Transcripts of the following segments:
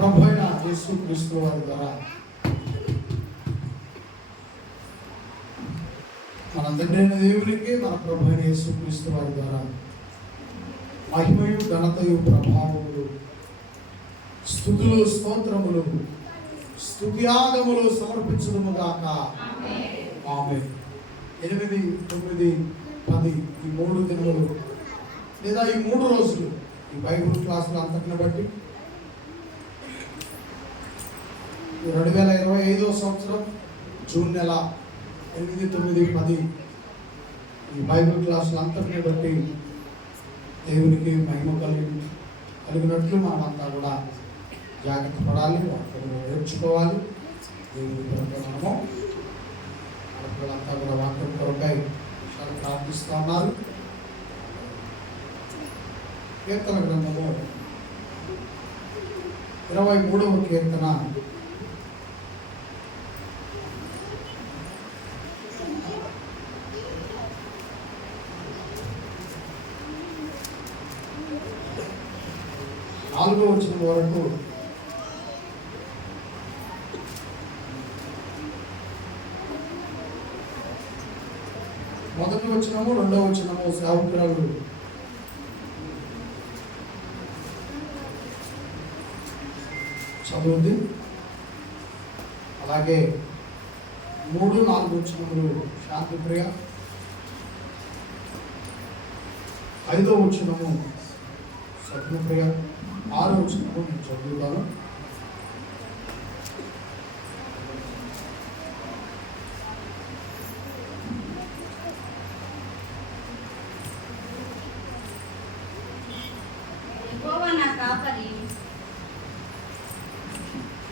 ప్రభు అయిన యేసుక్రీస్తు వారి ద్వారా మన తండ్రి అయిన దేవునికి, మన ప్రభు అయిన యేసుక్రీస్తు వారి ద్వారా మహిమయు, ఘనతయు, ప్రభావములు, స్తుతులు, స్తోత్రములు, స్తుత్యాగములు సమర్పించుదుము గాక. ఆమేన్. 8, 9, 10 ఈ 3 దినములు లేదా ఈ 3 రోజులు ఈ బైబిల్ క్లాసులు అంతటిని బట్టి 2025 సంవత్సరం జూన్ నెల 8, 9, 10 ఈ బైబిల్ క్లాసులు అంతటిని బట్టి దేవునికి మహిమ కలిగినట్లు మనమంతా కూడా జాగ్రత్త పడాలి, వాక్యం నేర్చుకోవాలి. దేవుని కొరకే మనము వాళ్ళంతా కూడా వాక్యం కొరకై ప్రార్థిస్తూ ఉన్నారు. కీర్తన గ్రంథము 23వ కీర్తన 4వ వచనం వరకు మొదటి వచనము, 2వ వచనము సేవకురాలు చదువుంది. అలాగే 3, 4 వచనములు శాంతిప్రియ, 5వ వచనము సత్యప్రియ, 6వ వచనము నేను చదువుతాను.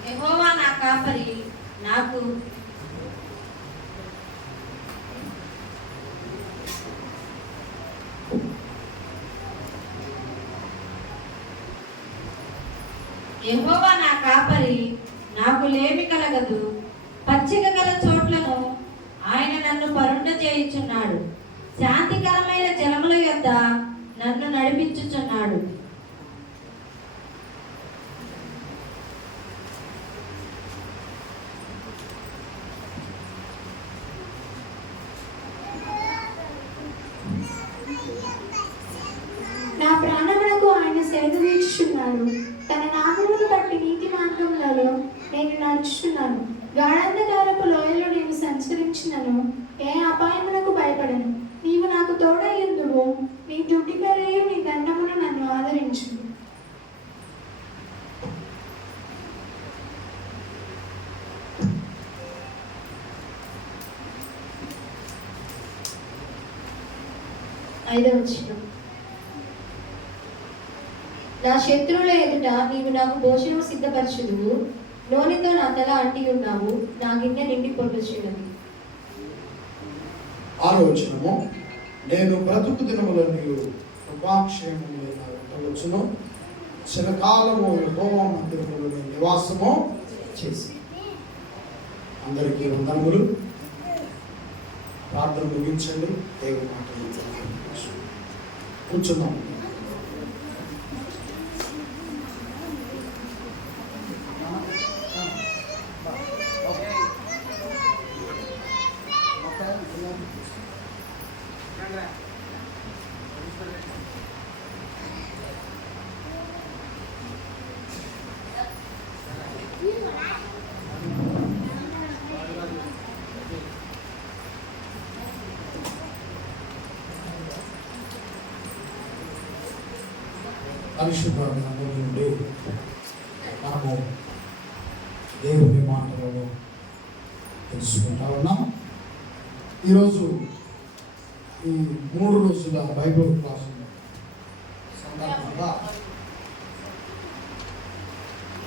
యెహోవా నా కాపరి నాకు లేమి కలగదు. పచ్చిక గల చోట్లను ఆయన నన్ను పరుండ చేయుచున్నాడు. శాంతికరమైన జలముల యొద్ద నన్ను నడిపించుచున్నాడు. నా ప్రాణమునకు ఆయన సేవ వీక్షుచున్నాడు. తన నామమును బట్టి నీతి మార్గములలో నేను నడుచుచున్నాను. గాఢాంధకారపు లోయలో నేను సంచరించినను ఏ అపాయమునకు భయపడను. నీవు నాకు తోడయ్యుందువు. నీ తుటికరయు నీ దండమును నన్ను ఆదరించు. ఐదవ వచనం. నా శత్రువుల ఎదుట నీవు నాకు భోజనం సిద్ధపరచుదువు. నూనెతో నా తల అంటి ఉన్నావు. నా గిన్నె నిండి పొట్టుచున్నది. 6వ వచనము. నేను బ్రతుకు దినములను కృపాక్షేమములు నా వెంట వచ్చును. చిరకాలము యెహోవా మందిరములో నివాసము చేసి. అందరికీ వందనములు. ప్రార్థన ముగించండి. దేవుని మాటలు కూర్చున్నాం. పరిశుద్ధ గ్రంథం నుండి మనము దేవుని మాటలను తెలుసుకుంటా ఉన్నాం. ఈరోజు ఈ 3 రోజుల బైబిల్ క్లాసు సందర్భంగా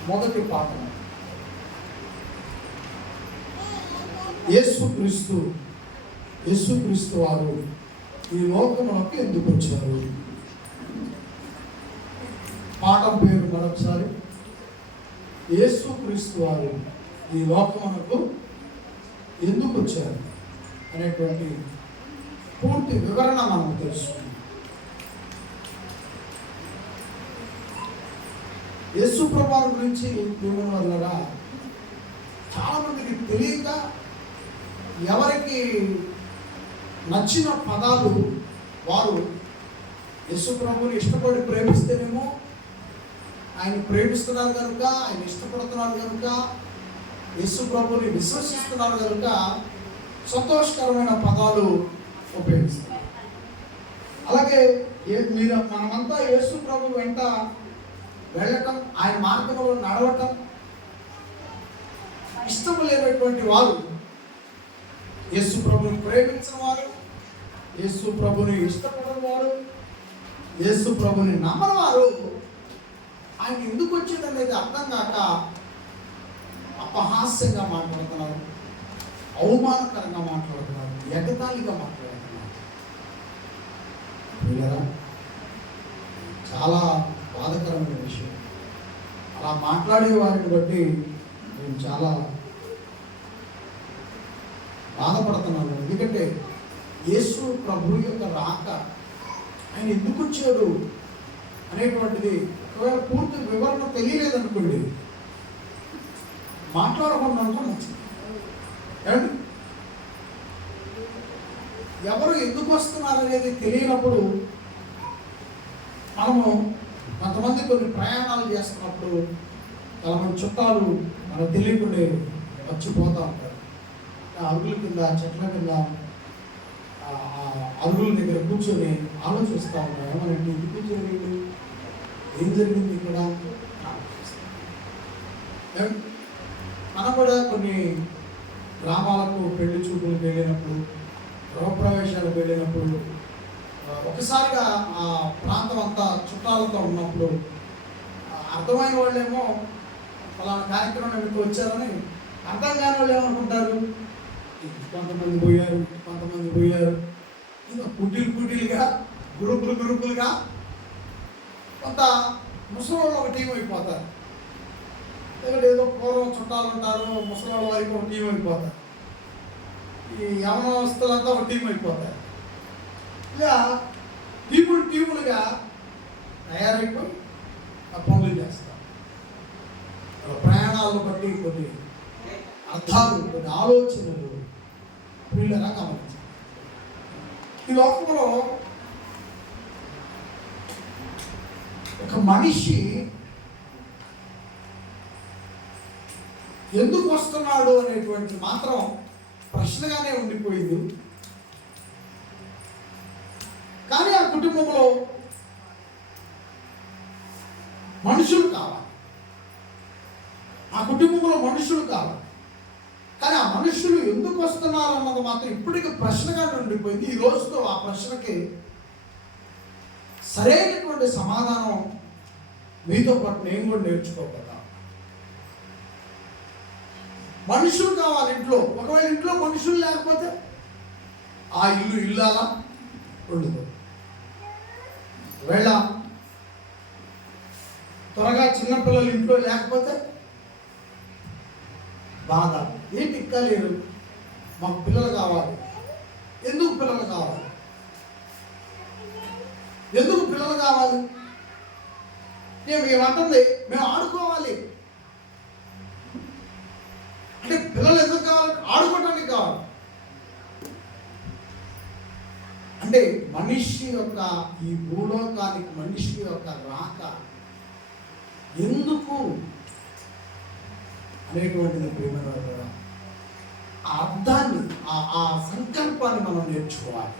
మొదటి పాఠం యేసుక్రీస్తు వారు ఈ లోకములకు ఎందుకు వచ్చారు. పాఠం పేరు మరొకసారి. యేసుక్రీస్తు వారు ఈ లోకమునకు ఎందుకు వచ్చారు అనేటువంటి పూర్తి వివరణ మనకు తెలుసుకుందాం. యేసు ప్రభు గురించి దేవుని వల్ల చాలా మందికి తెలియక ఎవరికి నచ్చిన పదాలు వారు యేసు ప్రభుని ఇష్టపడి ప్రేమిస్తేనేమో ఆయన ప్రేమిస్తున్నారు కనుక, ఆయన ఇష్టపడుతున్నారు కనుక, యేసు ప్రభుని విశ్వసిస్తున్నారు కనుక సంతోషకరమైన పదాలు ఉపయోగిస్తారు. అలాగే మీరు మనమంతా యేసు ప్రభు వెంట వెళ్ళటం, ఆయన మార్గంలో నడవటం ఇష్టం లేనటువంటి వారు, యేసు ప్రభుని ప్రేమించిన వారు, యేసు ప్రభుని ఇష్టపడని వారు, యేసు ప్రభుని నమ్మని వారు ఆయన ఎందుకు వచ్చింది అనేది అర్థం కాక అపహాస్యంగా మాట్లాడుతున్నారు, అవమానకరంగా మాట్లాడుతున్నారు, ఎగతాళిగా మాట్లాడుతున్నారు. చాలా బాధకరమైన విషయం. అలా మాట్లాడే వారిని బట్టి నేను చాలా బాధపడుతున్నాను. ఎందుకంటే యేసు ప్రభు యొక్క రాక, ఆయన ఎందుకు వచ్చాడు అనేటువంటిది ఒకవేళ పూర్తి వివరణ తెలియలేదనుకోండి, మాట్లాడకుండా మంచిది. ఏమండి, ఎవరు ఎందుకు వస్తున్నారు అనేది తెలియనప్పుడు మనము కొంతమంది కొన్ని ప్రయాణాలు చేస్తున్నప్పుడు కొంతమంది చుట్టాలు మనకు తెలియకుండా వచ్చిపోతూ ఉంటారు. అరుగుల కింద, చెట్ల కింద, అరుగుల దగ్గర కూర్చొని ఆలోచిస్తూ ఉంటారు. ఏమనంటే ఎందుకు జరిగింది, ఏం జరిగింది ఇక్కడ. మనం కూడా కొన్ని గ్రామాలకు పెళ్లి చూపులకు వెళ్ళినప్పుడు, గృహప్రవేశాలకు వెళ్ళినప్పుడు ఒకసారిగా ఆ ప్రాంతం అంతా చుట్టాలతో ఉన్నప్పుడు అర్థమైన వాళ్ళేమో ఫలానా కార్యక్రమం మీకు వచ్చారని, అర్థం కాని వాళ్ళు ఏమనుకుంటారు, కొంతమంది పోయారు ఇంకా కుటీలుగా గ్రూపులుగా కొంత ముసలి ఒక టీం అయిపోతారు. లేకపోతే ఏదో పూర్వం చుట్టాలు ఉంటారు, ముసలి వారికి ఒక టీం అయిపోతారు, ఈ యవనస్తులంతా ఒక టీం అయిపోతారు. ఇలా టీములుగా తయారైపోయి ఆ పనులు చేస్తారు. ప్రయాణాలను బట్టి కొన్ని అర్థాలు, కొన్ని ఆలోచనలు వీళ్ళగా గమనించాలి. ఈ లోకంలో ఒక మనిషి ఎందుకు వస్తున్నాడు అనేటువంటి మాత్రం ప్రశ్నగానే ఉండిపోయింది. కానీ ఆ కుటుంబంలో మనుషులు కావాలి, ఆ కుటుంబంలో మనుషులు కావాలి. కానీ ఆ మనుషులు ఎందుకు వస్తున్నారు అన్నది మాత్రం ఇప్పటికీ ప్రశ్నగానే ఉండిపోయింది. ఈ రోజుతో ఆ ప్రశ్నకి సరైనటువంటి సమాధానం మీతో పాటు నేను కూడా నేర్చుకోగలను. మనుషులు కావాలి ఇంట్లో. ఒకవేళ ఇంట్లో మనుషులు లేకపోతే ఆ ఇల్లు ఇల్లాలా ఉండదు. ఒకవేళ త్వరగా చిన్నపిల్లలు ఇంట్లో లేకపోతే బాధ. ఏంటి ఇంకా లేరు, మాకు పిల్లలు కావాలి. ఎందుకు పిల్లలు కావాలి? ఎందుకు పిల్లలు కావాలి? మేమంటుంది మేము ఆడుకోవాలి అంటే పిల్లలు ఎందుకు కావాలి? ఆడుకోవడానికి కావాలి. అంటే మనిషి యొక్క ఈ భూలోకానికి మనిషి యొక్క రాక ఎందుకు అనేటువంటిది ప్రేమ ఆ అర్థాన్ని, ఆ సంకల్పాన్ని మనం నేర్చుకోవాలి.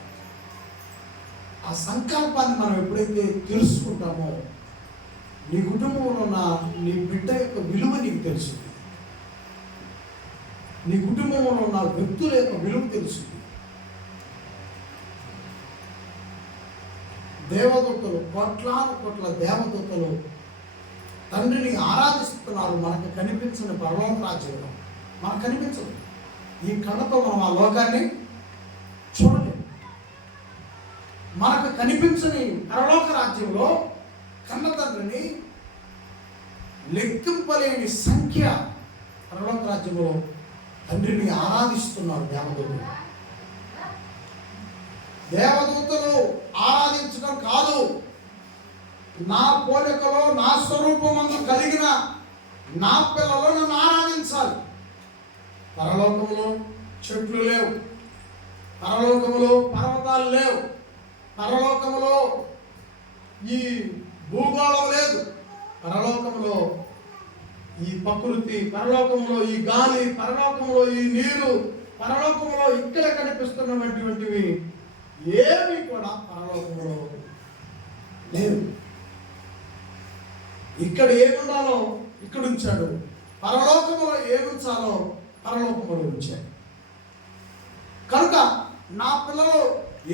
ఆ సంకల్పాన్ని మనం ఎప్పుడైతే తెలుసుకుంటామో నీ కుటుంబంలో ఉన్న నీ బిడ్డ యొక్క విలువ నీకు తెలుస్తుంది. నీ కుటుంబంలో ఉన్న వ్యక్తుల యొక్క విలువ తెలుస్తుంది. దేవదూతలు, కోట్ల దేవదూతలు తండ్రిని ఆరాధిస్తున్నారు. మనకు కనిపించిన పరలోక రాజ్యంలో మనకు కనిపించదు. ఈ కళ్ళతో మనం ఆ లోకాన్ని చూడలేము. మనకు కనిపించని పరలోక రాజ్యంలో కన్న తండ్రిని లెక్కింపలేని సంఖ్య పరలోక రాజ్యంలో తండ్రిని ఆరాధిస్తున్నారు దేవదూతలు. దేవదూతలు ఆరాధించడం కాదు, నా పోలికలో నా స్వరూపమందు కలిగిన నా పిల్లలు నన్ను ఆరాధించాలి. పరలోకములో చెట్లు లేవు, పరలోకములో పర్వతాలు లేవు, పరలోకములో ఈ భూగోళం లేదు, పరలోకములో ఈ ప్రకృతి, పరలోకంలో ఈ గాలి, పరలోకంలో ఈ నీరు, పరలోకంలో ఇక్కడ కనిపిస్తున్నటువంటివి ఏవి కూడా పరలోకంలో లేవు. ఇక్కడ ఏముండాలో ఇక్కడ ఉంచాడు, పరలోకములో ఏముంచాలో పరలోకములో ఉంచాడు. కనుక నా పిల్లలు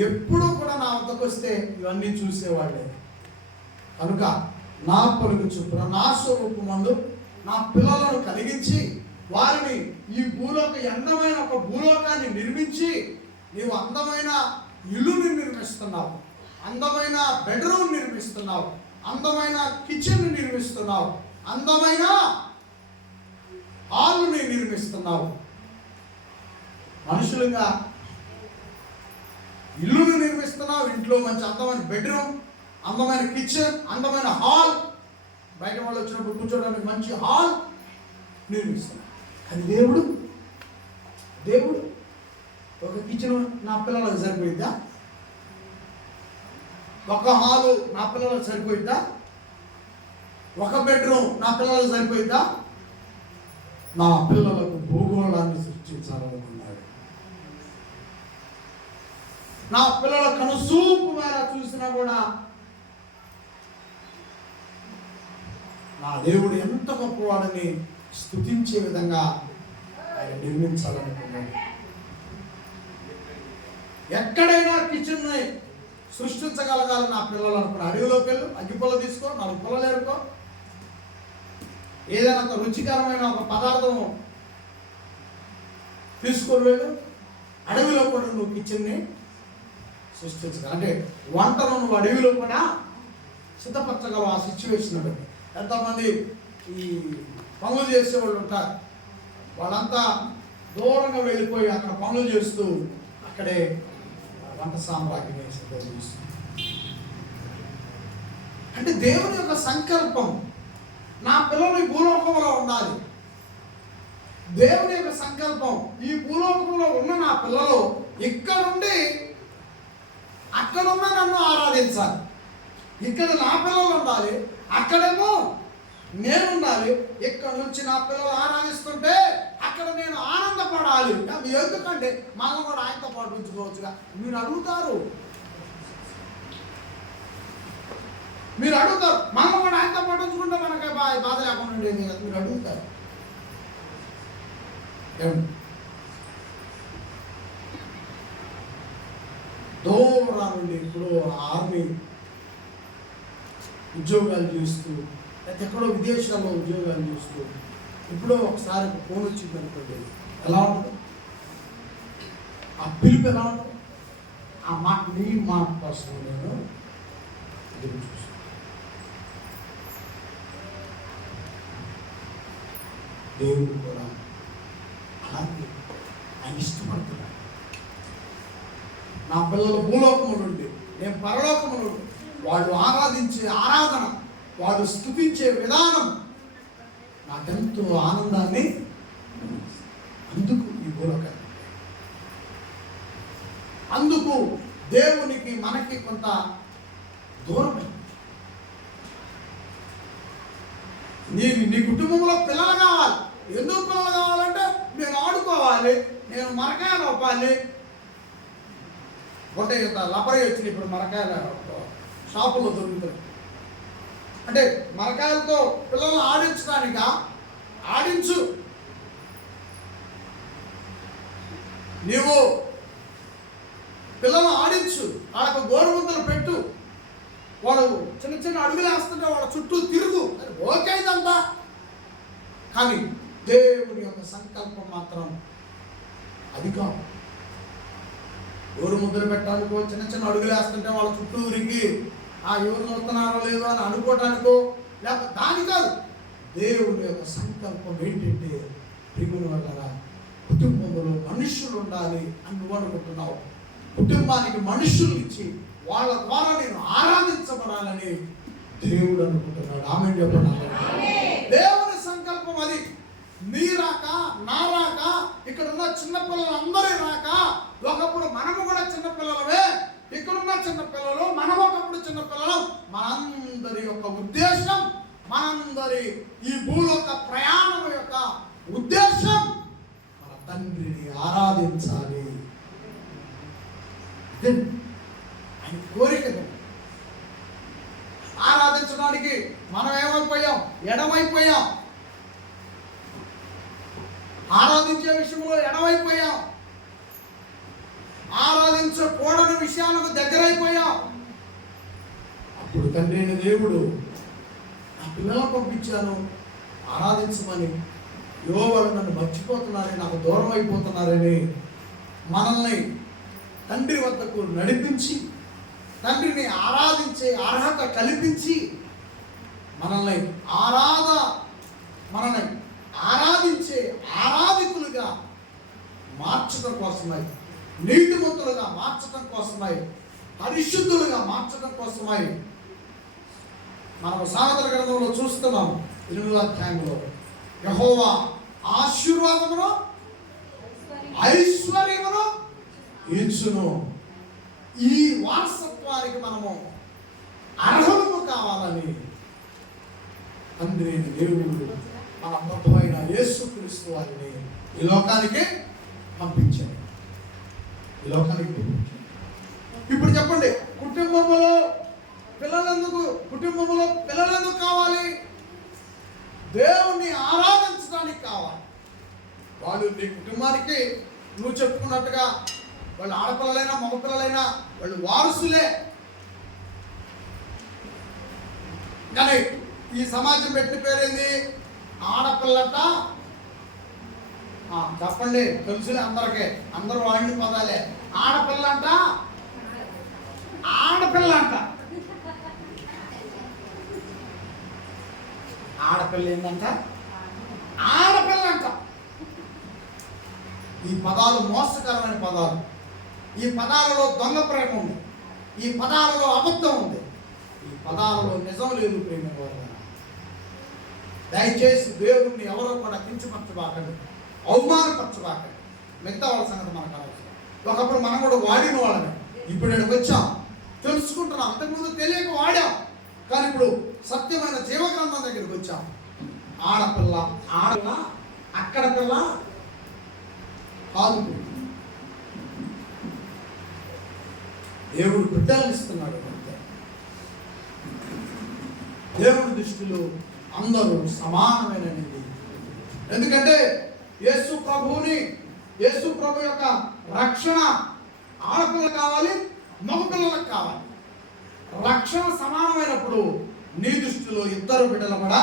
ఎప్పుడూ కూడా నా వద్దకు వస్తే ఇవన్నీ చూసేవాళ్ళే. కనుక నా పలుకు చొప్పున నా స్వరూపమందు నా పిల్లలను కలిగించి వారిని ఈ అందమైన ఒక భూలోకాన్ని నిర్మించి, నీవు అందమైన ఇల్లుని నిర్మిస్తున్నావు, అందమైన బెడ్రూమ్ నిర్మిస్తున్నావు, అందమైన కిచెన్ నిర్మిస్తున్నావు, అందమైన హాల్ని నిర్మిస్తున్నావు. మనుషులుగా ఇల్లుని నిర్మిస్తున్నావు, ఇంట్లో మంచి అందమైన బెడ్రూమ్, అందమైన కిచెన్, అందమైన హాల్, బయట వాళ్ళు వచ్చినప్పుడు కూర్చోడానికి మంచి హాల్ నిర్మిస్తున్నావు. కానీ దేవుడు ఒక కిచెన్ నా పిల్లలకు సరిపోయిద్దా? ఒక హాలు నా పిల్లలకు సరిపోయిద్దా? ఒక బెడ్రూమ్ నా పిల్లలకు సరిపోయిద్దా? నా పిల్లలకు భూగోళాన్ని సృష్టించాలనుకున్నాడు. నా పిల్లల కనుసూపు మేర చూసినా కూడా నా దేవుడు ఎంత గొప్పవాడని స్తుతించే విధంగా ఆయన నిర్మించాలనుకున్నాడు. ఎక్కడైనా కిచెన్ని సృష్టించగలగాలని నా పిల్లలు అనుకున్నాడు. అడవిలోకి వెళ్ళు, అగ్గిపుల్ల తీసుకో, 4 పుల్లలు ఏరుకో, ఏదైనా ఒక రుచికరమైన ఒక పదార్థం తీసుకొని వెళ్ళు, అడవిలో కూడా నువ్వు కిచెన్ని సృష్టించగల, అంటే వంటను నువ్వు అడవిలో కూడా సిద్ధపరచగలవు. ఆ సిచ్యువేషన్ బట్టి ఎంతమంది ఈ పనులు చేసేవాళ్ళు ఉంటారు, వాళ్ళంతా దూరంగా వెళ్ళిపోయి అక్కడ పనులు చేస్తూ అక్కడే వంట సామ్రాజ్యం సిద్ధం చేస్తుంది. అంటే దేవుని యొక్క సంకల్పం నా పిల్లలు ఈ భూలోకంలో ఉండాలి. దేవుని యొక్క సంకల్పం ఈ భూలోకంలో ఉన్న నా పిల్లలు ఇక్కడుండి అక్కడున్న నన్ను ఆరాధించాలి. ఇక్కడ నా పిల్లలు ఉండాలి, అక్కడేమో నేను ఉండాలి. ఇక్కడ నుంచి నా పిల్లలు ఆరాధిస్తుంటే అక్కడ నేను ఆనందపడాలి. ఎందుకంటే మనం కూడా ఆయనతో పాటు ఉంచుకోవచ్చుగా. మీరు అడుగుతారు మనం కూడా ఆయనతో పాటు ఉంచుకుంటే మనకి బాధ లేకుండా ఉండేది కదా. మీరు అడుగుతారు. దూరం నుండి ఇప్పుడు ఆర్మీ ఉద్యోగాలు చేస్తూ, లేకపోతే ఎక్కడో విదేశాల్లో ఉద్యోగాలు చేస్తూ ఎప్పుడో ఒకసారి ఫోన్ వచ్చింది అనుకోండి, ఎలా ఉంటుంది ఆ పిలుపు, ఎలా ఉంటుంది ఆ మాట, నీ మాట కోసం నేను ఎదురు చూస్తాను. దేవుడు కూడా అలాగే ఆయన ఇష్టపడుతున్నాడు. నా పిల్లలు భూలోకము నుండి నేను పరలోకము నుండి వాడు ఆరాధించే ఆరాధన, వాడు స్తుతించే విధానం నాకెంతో ఆనందాన్ని. అందుకు ఈ భూలోకాన్ని, అందుకు దేవునికి మనకి కొంత దూరం. నీ కుటుంబంలో పిల్లలు కావాలి. ఎందుకు పిల్లలు కావాలంటే నేను ఆడుకోవాలి, నేను మరకాయలు అవ్వాలి. ఒకటే లపరి వచ్చింది ఇప్పుడు మరకాయల షాపుల్లో దొరుకుతుంది. అంటే మరకాయలతో పిల్లలను ఆడించడానిక ఆడించు. నీవు పిల్లలను ఆడించు, వాళ్ళకు గోరుముద్దలు పెట్టు, వాడు చిన్న చిన్న అడుగులు వేస్తుంటే వాళ్ళ చుట్టూ తిరుగు. ఓకే ఇదంతా, కానీ దేవుని యొక్క సంకల్పం మాత్రం అది కాదు. ఎవరు ముద్రలు పెట్టడానికో, చిన్న చిన్న అడుగులు వేస్తుంటే వాళ్ళ చుట్టూ ఉరికి ఎవరు చూస్తున్నారో లేదో అని అనుకోవటానికో, లేకపోతే దాని కాదు. దేవుని యొక్క సంకల్పం ఏంటంటే, ప్రియుని వల్ల కుటుంబంలో మనుషులు ఉండాలి అని నువ్వు అనుకుంటున్నావు. కుటుంబానికి మనుషులు ఇచ్చి వాళ్ళ ద్వారా నేను ఆరాధించబడాలని దేవుడు అనుకుంటున్నాడు. ఆమేన్ చెప్పండి. దేవుని సంకల్పం సంకల్పం అది. నీ రాక, నా రాక, ఇక్కడ ఉన్న చిన్నపిల్లలందరి రాక. ఒకప్పుడు మనము కూడా చిన్నపిల్లలమే, ఇక్కడున్న చిన్నపిల్లలు, మనం ఒకప్పుడు చిన్నపిల్లలు. మనందరి యొక్క ఉద్దేశం, మనందరి ఈ భూలోక ప్రయాణం యొక్క ఉద్దేశం మన తండ్రిని ఆరాధించాలి. ఆయన కోరిక. ఆరాధించడానికి మనం ఏమైపోయాం? ఎడమైపోయాం. ఆరాధించే విషయంలో ఎడమైపోయాం. ఆరాధించకూడని విషయాలకు దగ్గరైపోయాం. అప్పుడు తండ్రి అయిన దేవుడు నా పిల్లలను పంపించాను ఆరాధించమని. వాళ్ళు నన్ను మర్చిపోతున్నారని, నాకు దూరం అయిపోతున్నారని మనల్ని తండ్రి వద్దకు నడిపించి, తండ్రిని ఆరాధించే అర్హత కల్పించి, మనల్ని ఆరాధించే ఆరాధికులుగా మార్చడం కోసమై, నీతిమంతులుగా మార్చడం కోసమై, పరిశుద్ధులుగా మార్చడం కోసమై మనం సామెతల గ్రంథంలో చూస్తున్నాం 8వ అధ్యాయంలో యెహోవా ఆశీర్వాదమును ఐశ్వర్యమును ఇచ్చును. ఈ వారసత్వానికి మనము అర్హులము కావాలని తండ్రి దేవుడు మన ప్రభు అయిన యేసుక్రీస్తు వారిని ఈ లోకానికి పంపించాడు. ఇప్పుడు చెప్పండి, కుటుంబంలో పిల్లలెందుకు కావాలి? దేవుణ్ణి ఆరాధించడానికి కావాలి. వాళ్ళు నీ కుటుంబానికి నువ్వు చెప్పుకున్నట్టుగా వాళ్ళు ఆడపిల్లలైనా మగపిల్లలైనా వాళ్ళు వారసులే. కానీ ఈ సమాజం పెట్టిన పేరేంది? ఆడపిల్లట. చెప్పండి, తెలుసులే అందరికీ, అందరూ వాడిని పదాలే. ఆడపిల్ల అంట. ఆడపిల్ల ఏంటంట? ఆడపిల్ల అంట. ఈ పదాలు మోసకరమైన పదాలు. ఈ పదాలలో దొంగ ప్రేమ ఉంది, ఈ పదాలలో అబద్ధం ఉంది, ఈ పదాలలో నిజం లేదు. ప్రేమ దయచేసి దేవుణ్ణి ఎవరో కూడా కించపరచబాకండి, అవమానపరచబాకండి. మిగతా వాళ్ళ సంగతి మనకు అవసరం. ఒకప్పుడు మనం కూడా వాడిన వాళ్ళని, ఇప్పుడు ఇక్కడికి వచ్చాం, తెలుసుకుంటున్నాం. అంతకుముందు తెలియక వాడాం, కానీ ఇప్పుడు సత్యమైన జీవగ్రంథం దగ్గరికి వచ్చాం. ఆడపిల్ల అక్కడ పిల్ల కాదు. దేవుడు బిడ్డలను ఇస్తున్నాడు. దేవుడి దృష్టిలో అందరూ సమానమైన. ఎందుకంటే యేసు ప్రభు యొక్క రక్షణ ఆడపిల్ల కావాలి, మగపిల్లలకు కావాలి. రక్షణ సమానమైనప్పుడు నీ దృష్టిలో ఇద్దరు బిడ్డల కూడా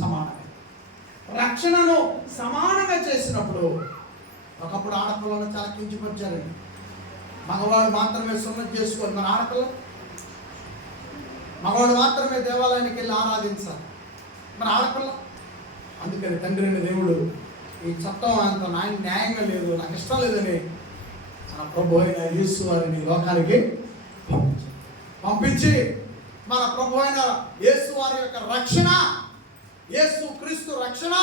సమానమే. రక్షణను సమానంగా చేసినప్పుడు, ఒకప్పుడు ఆడపిల్లలను చాలా కించపరిచారండి. మగవాడు మాత్రమే సున్నతి చేసుకోవాలి, మన ఆడపిల్ల మగవాడు మాత్రమే దేవాలయానికి వెళ్ళి ఆరాధించాలి, మన ఆడపిల్ల. అందుకని తండ్రి అయిన దేవుడు ఈ చట్టం అంత న్యాయంగా లేదు, నాకు ఇష్టం లేదని మన ప్రభు అయిన యేసు వారిని లోకానికి పంపించి మన ప్రభు అయిన యేసు వారి యొక్క రక్షణ, యేసు క్రీస్తు రక్షణ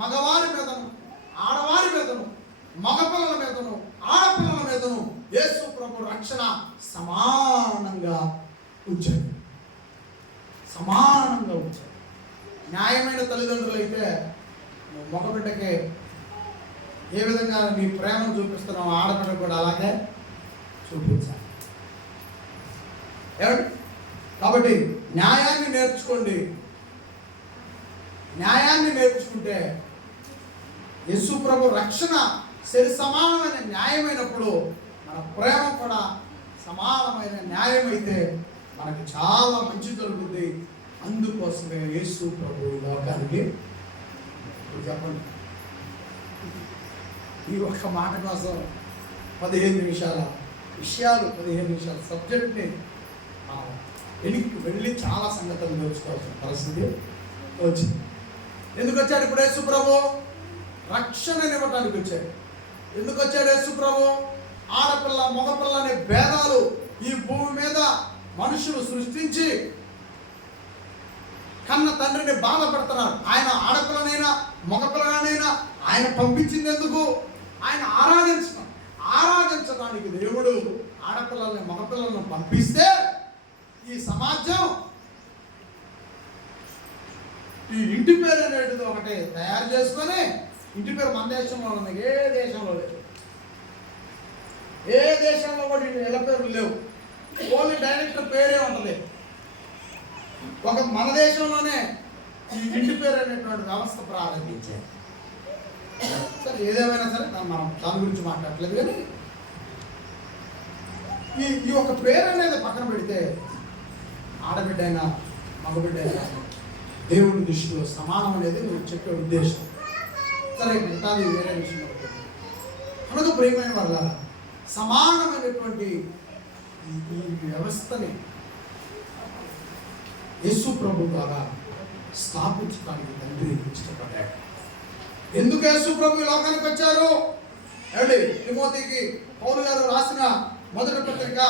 మగవారి మీదను, ఆడవారి మీదను, మగపిల్లల మీదను, ఆడపిల్లల మీదను యేసు ప్రభు రక్షణ సమానంగా ఉంచాడు. న్యాయమైన తల్లిదండ్రులు అయితే నువ్వు మగబిడ్డకి ఏ విధంగా నీ ప్రేమను చూపిస్తున్నావు, ఆడబిడ్డ కూడా అలాగే చూపించాలి. ఏమండి? కాబట్టి న్యాయాన్ని నేర్చుకోండి. న్యాయాన్ని నేర్చుకుంటే యేసు ప్రభు రక్షణ సరి సమానమైన న్యాయమైనప్పుడు మన ప్రేమ కూడా సమానమైన న్యాయం అయితే మనకి చాలా మంచి జరుగుతుంది. అందుకోసమే యేసు ప్రభు లోకానికి. చెప్పండి, ఈ ఒక్క మాట కోసం 15 నిమిషాల విషయాలు, 15 నిమిషాల సబ్జెక్ట్ని వెనక్కి వెళ్ళి చాలా సంగతులు నేర్చుకోవాల్సిన పరిస్థితి వచ్చింది. ఎందుకు వచ్చాడు ఇప్పుడు యేసు ప్రభు? రక్షణనివ్వటానికి వచ్చాడు. ఎందుకు వచ్చాడు యేసు ప్రభు? ఆడపిల్ల మగపిల్ల అనే భేదాలు ఈ భూమి మీద మనుషులు సృష్టించి కన్న తండ్రిని బాధపడుతున్నారు. ఆయన ఆడపిల్లనైనా మగపిల్లనైనా ఆయన పంపించింది ఎందుకు? ఆయన ఆరాధించడానికి దేవుడు ఆడపిల్లల్ని మగపిల్లలను పంపిస్తే ఈ సమాజం ఈ ఇంటి పేరు అనేది ఒకటి తయారు చేసుకొని, ఇంటి పేరు మన దేశంలో ఉంది, ఏ దేశంలో లేదు, ఏ దేశంలో కూడా ఇళ్ళ పేర్లు లేవు. ఓన్లీ డైరెక్టర్ పేరే ఉంటుంది. ఒక మన దేశంలోనే ఈ ఇంటి పేరు అనేటువంటి వ్యవస్థ ప్రారంభించారు. సరే, ఏదేమైనా సరే మనం దాని గురించి మాట్లాడలేదు. కానీ ఈ ఒక పేరు అనేది పక్కన పెడితే ఆడబిడ్డ అయినా మగబిడ్డ అయినా దేవుడి దృష్టిలో సమానం అనేది నువ్వు చెప్పే ఉద్దేశం. సరే, మిగతాది వేరే విషయం అవుతుంది. మనకు ప్రియమైన వల్ల సమానమైనటువంటి ఈ వ్యవస్థని యేసు ప్రభు ద్వారా స్థాపించడానికి తండ్రి ఇష్టపడ్డాడు. ఎందుకు యేసు ప్రభు ఈ లోకానికి వచ్చారు? తిమోతికి పౌలు గారు రాసిన మొదటి పత్రిక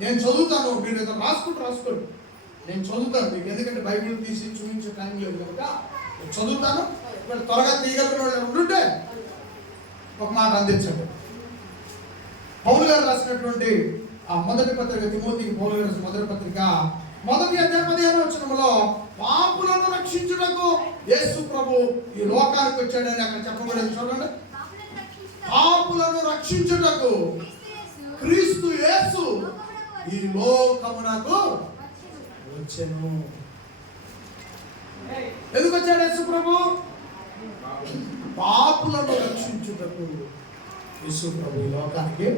నేను చదువుతాను, మీరు ఏదో రాసుకోండి, నేను చదువుతాను మీకు, ఎందుకంటే బైబిల్ తీసి చూపించే టైం లేదు కనుక చదువుతాను. త్వరగా తీయగలిగిన వాళ్ళు ఉంటుంటే ఒక మాట అందించండి. పౌలు గారు రాసినటువంటి ఆ మొదటి పత్రిక, తిమోతికి పౌలు గారు రాసిన మొదటి పత్రిక 1:15 పాపులను రక్షించుటకు యేసు ప్రభు ఈ లోకానికి వచ్చాడని అక్కడ చెప్పబడింది. చూడండి, పాపులను రక్షించుటకు క్రీస్తు యేసు ఈ లోకమునకు వచ్చెను. ఎందుకు వచ్చాడు యేసు ప్రభు? పాపులను రక్షించుటకు యేసు ప్రభు ఈ లోకానికి.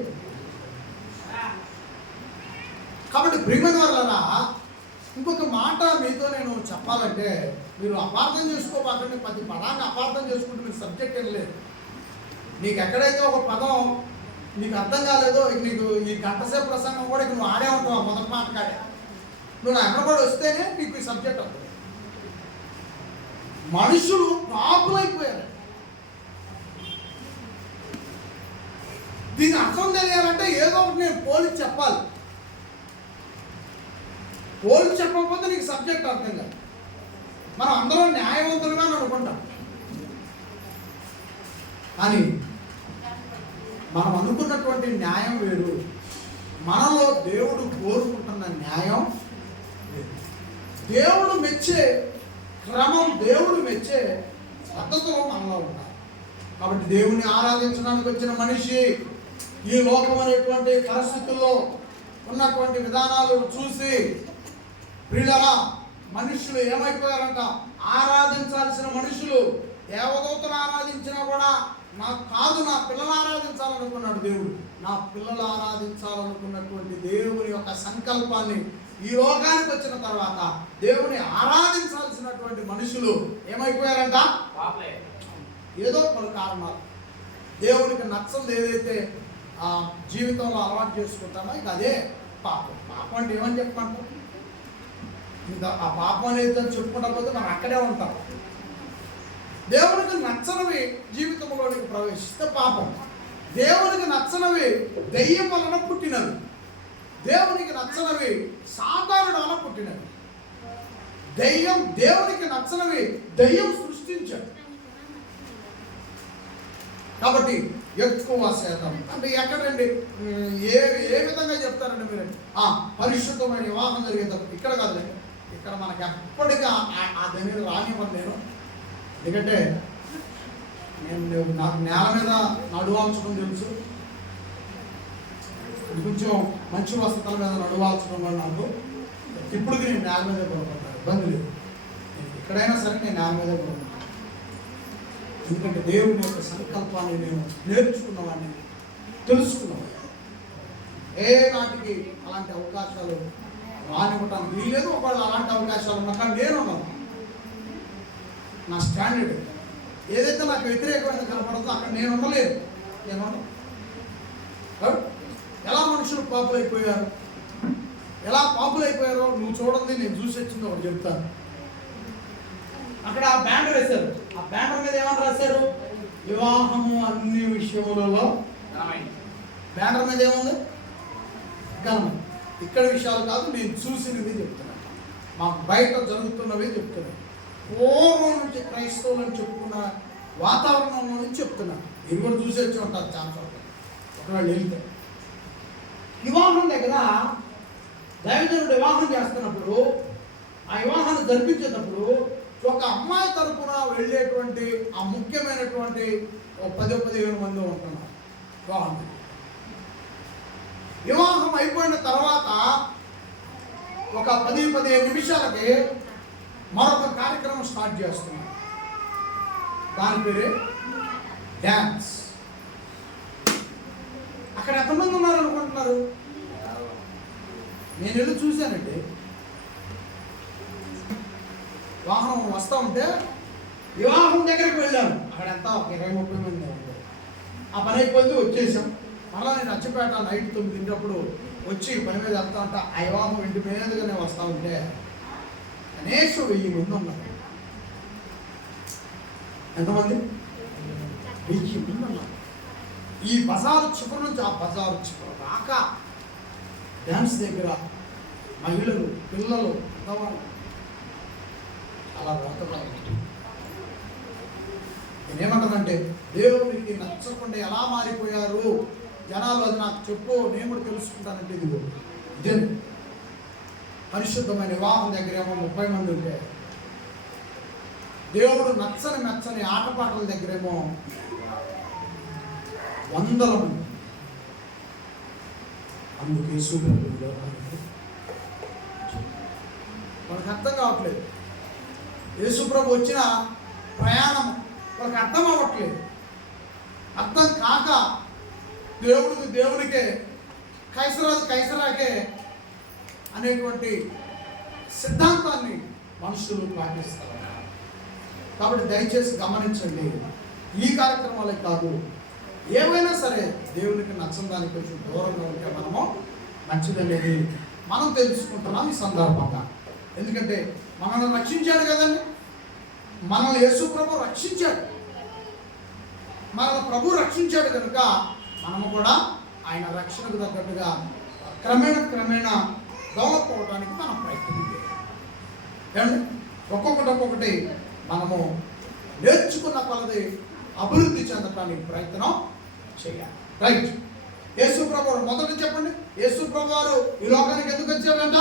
కాబట్టి ప్రియమైన వాళ్ళరా, ఇంకొక మాట మీతో నేను చెప్పాలంటే, మీరు అపార్థం చేసుకోబాకండి. ప్రతి పదాన్ని అపార్థం చేసుకుంటే మీరు సబ్జెక్ట్ ఏం లేదు. నీకు ఎక్కడైతే ఒక పదం నీకు అర్థం కాలేదో, నీకు ఈ గంటసేపు ప్రసంగం కూడా నువ్వు ఆడే ఉంటావు. ఆ మొదటి మాట కాడే నువ్వు నా ఎన్నబడి వస్తేనే నీకు ఈ సబ్జెక్ట్ అవుతుంది. మనుషులు పాపులైపోయారు. దీని అర్థం తెలియాలంటే ఏదో ఒకటి నేను పోలిసి చెప్పాలి. పోలిసి చెప్పకపోతే నీకు సబ్జెక్ట్ అర్థం కాదు. మనం అందరం న్యాయవంతులుగా అనుకుంటాం, కానీ మనం అనుకున్నటువంటి న్యాయం వేరు, మనలో దేవుడు కోరుకుంటున్న న్యాయం వేరు. దేవుడు మెచ్చే క్రమం, దేవుడు మెచ్చే పద్ధతిలో మనలో ఉంటాయి. కాబట్టి దేవుని ఆరాధించడానికి వచ్చిన మనిషి ఈ లోకం అనేటువంటి పరిస్థితుల్లో ఉన్నటువంటి విధానాలు చూసి ప్రియులారా, మనుషులు ఏమైపోయారంట? ఆరాధించాల్సిన మనుషులు దేవదూతను ఆరాధించినా కూడా నాకు కాదు, నా పిల్లలు ఆరాధించాలనుకున్నాడు దేవుడు. నా పిల్లలు ఆరాధించాలనుకున్నటువంటి దేవుని యొక్క సంకల్పాన్ని ఈ లోకానికి వచ్చిన తర్వాత దేవుని ఆరాధించాల్సినటువంటి మనుషులు ఏమైపోయారంట? ఏదో పలు కారణాలు, దేవునికి నచ్చంది ఏదైతే ఆ జీవితంలో అలవాటు చేసుకుంటామో ఇక అదే పాపం. పాపం అంటే ఏమని చెప్పమంటాం? ఇంకా ఆ పాపం అనేది చెప్పుకుంటా పోతే మనం అక్కడే ఉంటాం. దేవునికి నచ్చనివి జీవితంలోనికి ప్రవేశిస్తే పాపం. దేవునికి నచ్చనివి దెయ్యం వలన పుట్టినవి, దేవునికి నచ్చనివి సాతానుడు వలన పుట్టినవి. దేవునికి నచ్చనివి దెయ్యం సృష్టించాడు. కాబట్టి ఎక్కువ శాతం అంటే ఎక్కడండి ఏ విధంగా చెప్తారండి మీరు? పరిశుద్ధమైన వివాహం జరిగేటప్పుడు ఇక్కడ కాదులేండి, ఇక్కడ మనకి ఎప్పటికీ ఆ దాని మీద రానివ్వను నేను. ఎందుకంటే నాకు నేల మీద నడువాల్చడం తెలుసు, కొంచెం మంచి వసతుల మీద నడువాల్చడం కూడా నాకు ఇప్పటికి నేను నేల మీదే కొనుక్కుంటాను, ఇబ్బంది లేదు. ఎక్కడైనా సరే నేను నేల మీదే కొనుక్కుంటాను. ఎందుకంటే దేవుని యొక్క సంకల్పాన్ని నేను నేర్చుకున్నవాడిని, తెలుసుకున్నవాడిని. ఏ నాటికి అలాంటి అవకాశాలు రానివ్వటానికి వీల్లేదు. ఒకవేళ అలాంటి అవకాశాలు ఉన్నాక నేనున్నాను. నా స్టాండర్డ్ ఏదైతే నాకు వ్యతిరేకమైన కనపడుతుందో అక్కడ నేను ఉండలేదు. ఎలా మనుషులు పాపులైపోయారు, ఎలా పాపులైపోయారో నువ్వు చూడండి, నేను చూసి వచ్చింది ఒకటి చెప్తాను. అక్కడ ఆ బ్యానర్ వేశారు. ఆ బ్యానర్ మీద ఏమని రాశారు? వివాహము అన్ని విషయములలో. బ్యానర్ మీద ఏముంది? ఘనము. ఇక్కడ విషయాలు కాదు, నేను చూసినవి చెప్తున్నాను. మాకు బయట జరుగుతున్నవి చెప్తున్నాయి. పూర్వం నుంచి క్రైస్తవులను చెప్పుకున్న వాతావరణంలో నుంచి చెప్తున్నాను. మీరు కూడా చూసి వచ్చి ఉంటారు చాలా చోట్ల ఒకవేళ వెళ్తే. వివాహం దగ్గర దైవజనుడు వివాహం చేస్తున్నప్పుడు, ఆ వివాహాన్ని జరిపించేటప్పుడు ఒక అమ్మాయి తరపున వెళ్ళేటువంటి ఆ ముఖ్యమైనటువంటి 10-15 మంది ఉంటున్నారు వివాహం. వివాహం అయిపోయిన తర్వాత ఒక 10-15 నిమిషాలకి మరొక కార్యక్రమం స్టార్ట్ చేస్తున్నారు. దాని పేరే డ్యాన్స్. అక్కడ ఎంతమంది ఉన్నారు అనుకుంటున్నారు? నేను వెళ్ళి చూశానండి. వాహనం వస్తూ ఉంటే వివాహం దగ్గరికి వెళ్ళాను. అక్కడ ఎంత 20-30 మంది ఉంటారు. ఆ పని అయిపోయింది, వచ్చేసాం. మళ్ళీ నేను అచ్చపేట నైట్ 9 వచ్చి పని మీద వెళ్తా ఉంటే ఆ వివాహం ఇంటి మీదుగానే వస్తూ ఉంటే కనీసం 1000 మంది ఉన్నారు. ఎంతమంది? 1000 మంది ఉన్నారు. ఈ బజారు చివరి నుంచి ఆ బజారు చివరి దాకా డ్యాన్స్ దగ్గర మహిళలు, పిల్లలు, పెద్దవాళ్ళు అలా బ్రతకాలి. నేనేమంటానంటే, దేవుడికి నచ్చకుండా ఎలా మారిపోయారు జనాలు, అది నాకు చెప్పు, నేను కూడా తెలుసుకుంటానంటే ఇదిగో ఇదే. పరిశుద్ధమైన వివాహం దగ్గర ఏమో 30 మంది ఉంటే, దేవుడు మెచ్చని ఆటపాటల దగ్గరేమో 100 మంది. అందుకే యేసుప్రభు మనకు అర్థం కావట్లేదు. యేసుప్రభు వచ్చిన ప్రయాణం వాళ్ళకి అర్థం అవ్వట్లేదు. అర్థం కాక దేవునికే, కైసరాజు కైసరాకే అనేటువంటి సిద్ధాంతాన్ని మనుషులు పాటిస్తారు. కాబట్టి దయచేసి గమనించండి, ఈ కార్యక్రమాలే కాదు, ఏమైనా సరే దేవునికి నచ్చని దానికి కొంచెం దూరంగా ఉంటే మనము మంచిదనేది మనం తెలుసుకుంటున్నాం ఈ సందర్భంగా. ఎందుకంటే మనల్ని రక్షించాడు కదండి, మనల్ని యేసు ప్రభు రక్షించాడు. మనల్ని ప్రభు రక్షించాడు కనుక మనము కూడా ఆయన రక్షణకు తగ్గట్టుగా క్రమేణా డెవలప్ అవ్వడానికి మనం ప్రయత్నం చేయాలి. ఒక్కొక్కటి మనము నేర్చుకున్న కొలది అభివృద్ధి చెందడానికి ప్రయత్నం చేయాలి. రైట్. యేసు ప్రభు మొదటి చెప్పండి, యేసు ప్రభు వారు ఈ లోకానికి ఎందుకు వచ్చాడంట?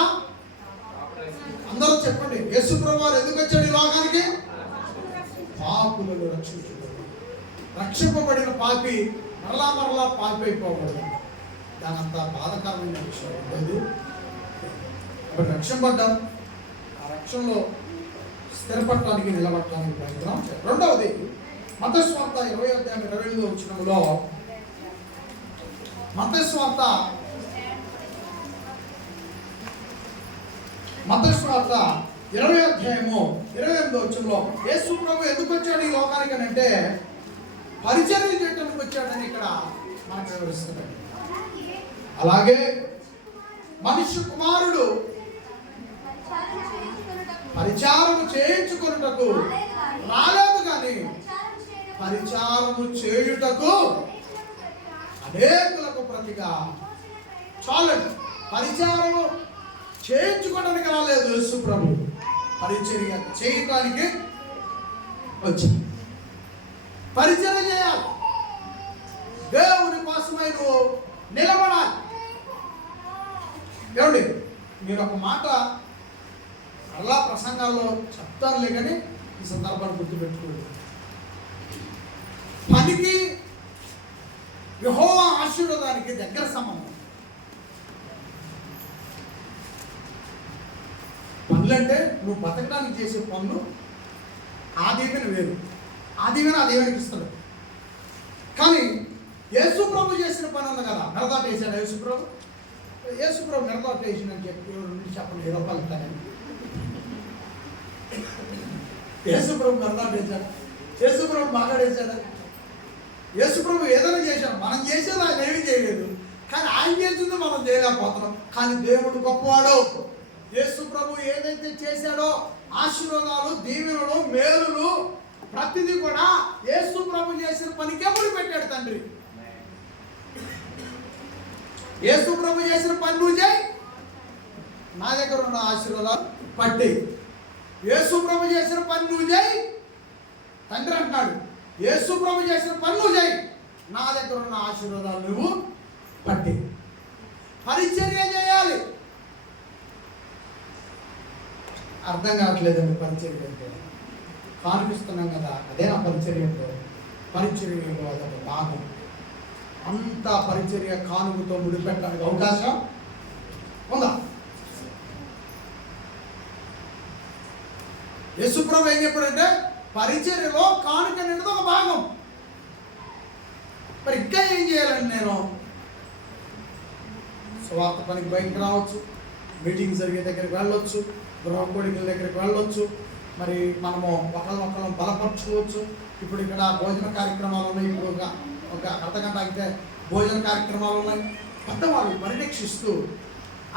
అందరూ చెప్పండి, యేసు ప్రభు వారు ఎందుకు వచ్చాడు ఈ లోకానికి? పాపులను రక్షించడం. రక్షింపబడిన పాపి మరలా పాపి అయిపోకూడదు. దాని అంత బాధకరమైన విషయం లేదు. ఇప్పుడు రక్షింపడ్డాం, ఆ రక్షణలో స్థిరపడటానికి నిలబడటానికి ప్రయత్నం చేయాలి. రెండవది, మత్తయి సువార్త 20:22 వచనంలో, మత్తయి సువార్త 20:28 వచనంలో యేసు ప్రభు ఎందుకు వచ్చాడు ఈ లోకానికి అని అంటే పరిచర్య చేయడానికి వచ్చాడని ఇక్కడ మనకు వివరిస్తున్నాడు. అలాగే మనుష్య కుమారుడు పరిచారము చేయించుకొనుటకు రాలేదు కానీ పరిచారము చేయుటకు అనేకులకు ప్రతిగా. చాలండి, పరిచారము చేయించుకోవడానికి రాలేదు యేసు ప్రభు, పరిచర్య చేయటానికి వచ్చాడు. పరిచర్య చేయాలి, దేవుని కోసమై నువ్వు నిలబడాలి. ఏమండి, మీరు ఒక మాట అలా ప్రసంగాల్లో చెప్తానులే కానీ ఈ సందర్భాన్ని గుర్తుపెట్టుకోండి. పనికి యెహోవా ఆశీర్వాదానికి దగ్గర సంబంధం. పనులంటే నువ్వు బతకడానికి చేసే పనులు, ఆ దీవెన వేరు, ఆ దేవునికి ఇస్తాడు. కానీ యేసు ప్రభు చేసిన పని ఉంది కదా, మెరదాట వేసాడు యేసు ప్రభు మెరదాట వేసిందని చెప్పి చెప్పండి, 10 రూపాయలు ఇస్తానని. యేసు ప్రభు మెరదాట వేశాడు, యేసు ప్రభు బాగా వేశాడు. యేసు ప్రభు ఏదైనా చేశాడు, మనం చేసేది ఆయన ఏమీ చేయలేదు, కానీ ఆయన చేసింది మనం చేయలేకపోతున్నాం. కానీ దేవుడు గొప్పవాడు. యేసు ప్రభు ఏదైతే చేశాడో ఆశీర్వాదాలు, దీవెనలు, మేలులు ప్రతిదీ కూడా యేసు ప్రభు చేసిన పనికే ముడి పెట్టాడు తండ్రి. యేసు ప్రభు చేసిన పని నువ్వు చేయి, నా దగ్గర ఉన్న ఆశీర్వాదాలు పట్టి. యేసు ప్రభు చేసిన పని నువ్వు చేయి, తండ్రి అంటున్నాడు. యేసు ప్రభు చేసిన పని నువ్వు చేయి, నా దగ్గర ఉన్న ఆశీర్వాదాలు నువ్వు పట్టి. పరిచర్య చేయాలి. అర్థం కావట్లేదండి పరిచర్య అంటే. కానిపిస్తున్నాం కదా, అదే నా పరిచర్య అంటే. పరిచర్యలో అదొక భాగం. అంత పరిచర్య కానుకతో ముడిపెట్టడానికి అవకాశం ఉందా? యేసుప్రభు ఏం చెప్పాడంటే పరిచర్యలో కానుక అనేది ఒక భాగం. మరి ఇంకా ఏం చేయాలండి? నేను స్వార్థ పనికి బయటకు రావచ్చు, మీటింగ్ జరిగే దగ్గరికి వెళ్ళొచ్చు, గృహకోడికల దగ్గరికి వెళ్ళొచ్చు, మరి మనము ఒకరినొకరు బలపరచుకోవచ్చు. ఇప్పుడు ఇక్కడ భోజన కార్యక్రమాలు ఉన్నాయి. ఇప్పుడు ఒక అర్ధగంట అయితే భోజన కార్యక్రమాలు ఉన్నాయి. పెద్దవాళ్ళు పరిరక్షిస్తూ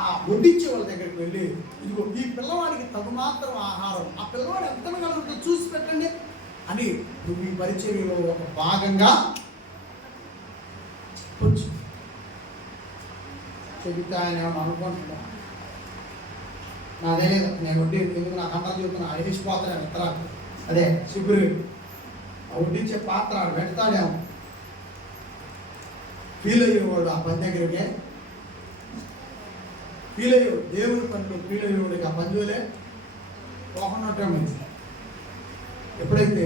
ఆ వడ్డించే వాళ్ళ దగ్గరికి వెళ్ళి, ఇదిగో ఈ పిల్లవాడికి తగుమాత్రం ఆహారం, ఆ పిల్లవాడు ఎంత కలుగుతుందో చూసి పెట్టండి అని నువ్వు ఈ పరిచర్యలో ఒక భాగంగా చెప్పొచ్చు. చెబితే ఆయన ఏమన్నా అనుకుంటున్నా, నాదే లేదు, నేను వడ్డీ ఎందుకు నాకు అందరూ చెబుతున్నా, ఐడిసిపోతాను ఇతర అదే శుభ్రు వడ్డించే పాత్ర పెడతాడేమో ఫీల్ అయ్యేవాడు. ఆ పని దగ్గరికి ఫీల్ అయ్యేవాడు. దేవుడి పనిలో ఫీల్ అయ్యేవాడికి ఆ పనిలోలే పోకుండా మంచి. ఎప్పుడైతే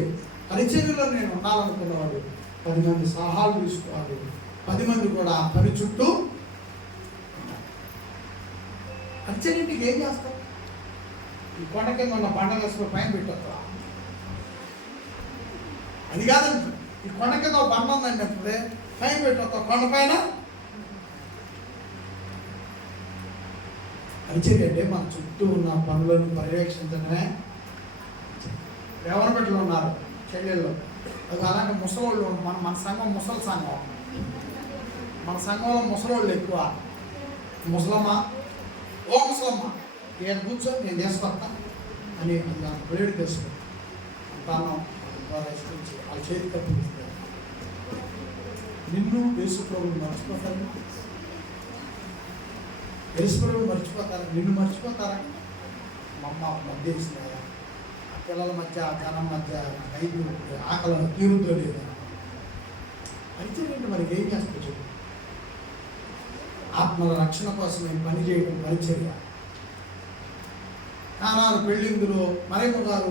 పరిచర్యలో నేను ఉండాలనుకున్నవాడు 10 మంది సలహాలు తీసుకోవాలి, 10 మంది కూడా ఆ పని చుట్టూ పరిచర్యకి ఏం చేస్తాం? ఈ కొండ కింద ఉన్న పండగ వేసుకొని పైన పెట్టొస్తా, అది కాదండి. ఈ కొండ కింద ఒక బండ ఉందన్నప్పుడే పైన పెట్టొస్తా, కొండ పైన. పరిచర్య అంటే మన చుట్టూ ఉన్న పనులను పర్యవేక్షించడమే. ఎవరి బిడ్డలు ఉన్నారు చెల్లెళ్ళు, అది అలాంటి ముసలోళ్ళు. మన సంఘం ముసలి సంఘం. మన సంఘంలో ముసలోళ్ళు ఎక్కువ. ముసలమ్మ, ఓ ముసలమ్మ ఏం కూర్చో, నేను తీసుకొస్తా అని దాని ప్రేడు తెలుసుకో అంతాను ఇష్టించి వాళ్ళ చేతి కప్పిస్తారు. నిన్ను యేసుప్రభువు మర్చిపోతారు, యేసుప్రభువు మర్చిపోతారా? నిన్ను మర్చిపోతారా? మమ్మ మధ్య వేసినాయా, పిల్లల మధ్య జనం మధ్య ఐదు ఆకలి తీరుతో లేదా పరిచయం మనకి ఏం చేస్తావు చెప్పు? ఆత్మల రక్షణ కోసం నేను పనిచేయడం పరిచర్య. కానాలు పెళ్ళిందులో మరేమ గారు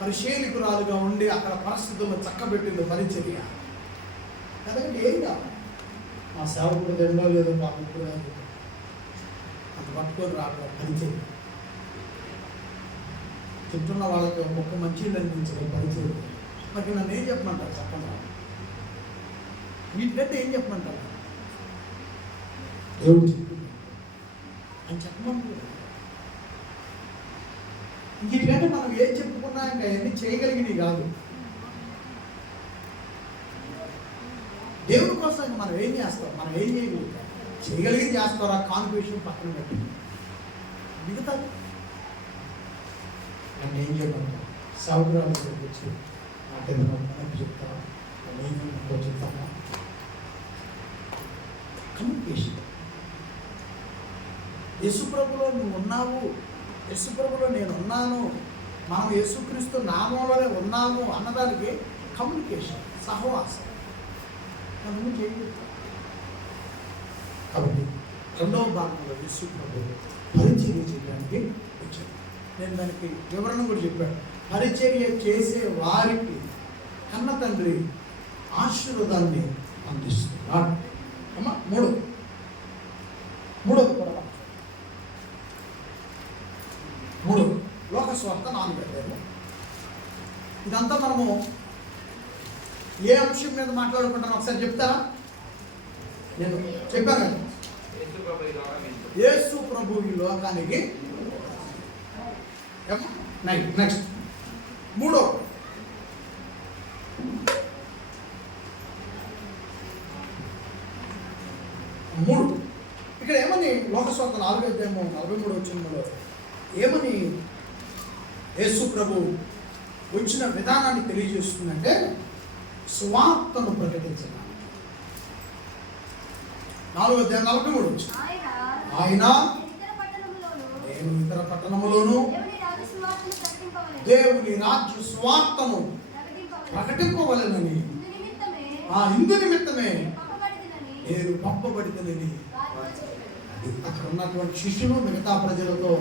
పరిశీలకురాలుగా ఉండి అక్కడ పరిస్థితులను చక్కబెట్టింది పరిచర్య కదండి. ఏం కాదు, మా సేవకుడు రెండో లేదో బాబు అంత పట్టుకొని రావడం పరిచర్య. తింటున్న వాళ్ళకి ఒక్క మంచి అనిపించడం పరిచయం. మరి నన్ను ఏం చెప్పమంటారు చెప్పండి? వీటికంటే ఏం చెప్పమంటారు? దేవుడు చెప్పింది అని చెప్పమంటారు. ఇంకంటే మనం ఏం చెప్పుకున్నా ఇంకా అవన్నీ చేయగలిగినవి కాదు. దేవుడి కోసం మనం ఏం చేస్తాం? మనం ఏం చేయగలుగుతాం? చేయగలిగి చేస్తారా? కాన్ఫ్యూషన్ పక్కన పెట్టి మిగతా నన్ను ఏం చేయమంటాం? సౌకర్యాలు వచ్చి నాకేదైనా చెప్తారా? నేను చెప్తాను. కమ్యూనికేషన్. యేసుప్రభులో నువ్వు ఉన్నావు, యేసుప్రభులో నేను ఉన్నాను, మనం యేసుక్రీస్తు నామంలోనే ఉన్నాము అన్నదానికి కమ్యూనికేషన్, సహవాసం. మనం చేయగలుగుతాం. కాబట్టి 2వ భాగంలో యేసుప్రభు పరిచర్య చేయడానికి వచ్చాడు. నేను దానికి వివరణ కూడా చెప్పాను. పరిచర్య చేసే వారికి కన్న తండ్రి ఆశీర్వాదాన్ని అందిస్తున్నాడు. అమ్మా మూడోది కూడా 3 లోకస్వార్త 4 అధ్యాయము. ఇదంతా మనము ఏ అంశం మీద మాట్లాడుకుంటాను ఒకసారి చెప్తారా? నేను చెప్పాను కదా, యేసు ప్రభు ఈ లోకానికి. నెక్స్ట్ 3 ఇక్కడ ఏమని లోకస్వార్త 4వ అధ్యాయము 43వ వచనంలో ఏమని యేసు ప్రభు వచ్చిన విధానాన్ని తెలియజేస్తుందంటే సువార్తను ప్రకటించడం. 4వ అధ్యాయం 43 ఆయన నేను ఇతర పట్టణములోను దేవుని రాజ్య సువార్తను ప్రకటింపవలెనని ఇందు నిమిత్తమే నేను పంపబడితేనని. అక్కడ ఉన్నటువంటి శిష్యులు మిగతా ప్రజలతో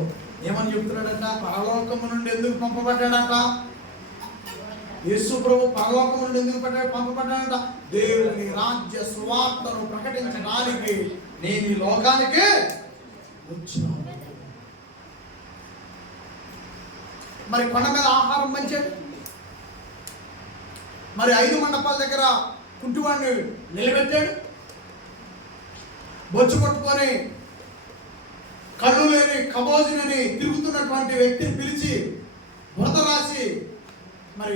ఏమని చెప్తున్నాడంట? పరలోకము నుండి ఎందుకు పంపబడ్డాడంట? యేసు ప్రభు పరలోకము నుండి ఎందుకు పంపబడ్డాడంట? దేవుని రాజ్య సువార్తను ప్రకటించడానికి నేను ఈ లోకానికి వచ్చినాను. మరి కొండ మీద ఆహారం పంచాడు, మరి 5 మండపాల దగ్గర కుంటివాడిని నిలబెట్టాడు, బొచ్చు పట్టుకొని కళ్ళు లేని కబోజునని తిరుగుతున్నటువంటి వ్యక్తిని పిలిచి బురద రాసి మరి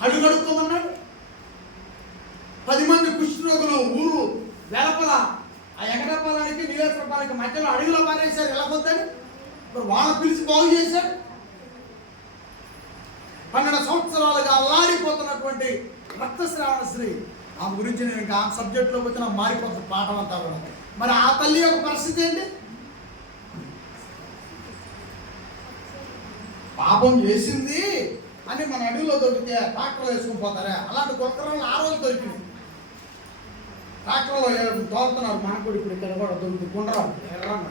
కళ్ళు కడుక్కోమన్నాడు. 10 మంది కుష్ఠరోగులు ఊరు వెలపల ఆ ఎగరపాలానికి నీలేశ్వరపాలకి మధ్యలో అడవిలో పారేశారు వెళ్ళకొద్దని. మరి వాళ్ళని పిలిచి బాగు చేశాడు. 12 సంవత్సరాలుగా అల్లాడిపోతున్నటువంటి రక్తస్రావణ స్త్రీ, ఆమె గురించి నేను ఇంకా ఆ సబ్జెక్టులో పోతే నాకు మారిపోతుంది పాఠం అంతా కూడా. మరి ఆ తల్లి యొక్క పరిస్థితి ఏంటి? పాపం చేసింది అని మన అడవిలో దొరికితే ట్రాక్టర్లో వేసుకుని పోతారా? అలాంటి కొత్తరాలు ఆ రోజు దొరికింది. ట్రాక్టర్లో తోలుతున్నారు. మనకు కూడా ఇప్పుడు ఇక్కడ కూడా దొరుకుతుంది కుండరాలు ఎర్రన్నాడు.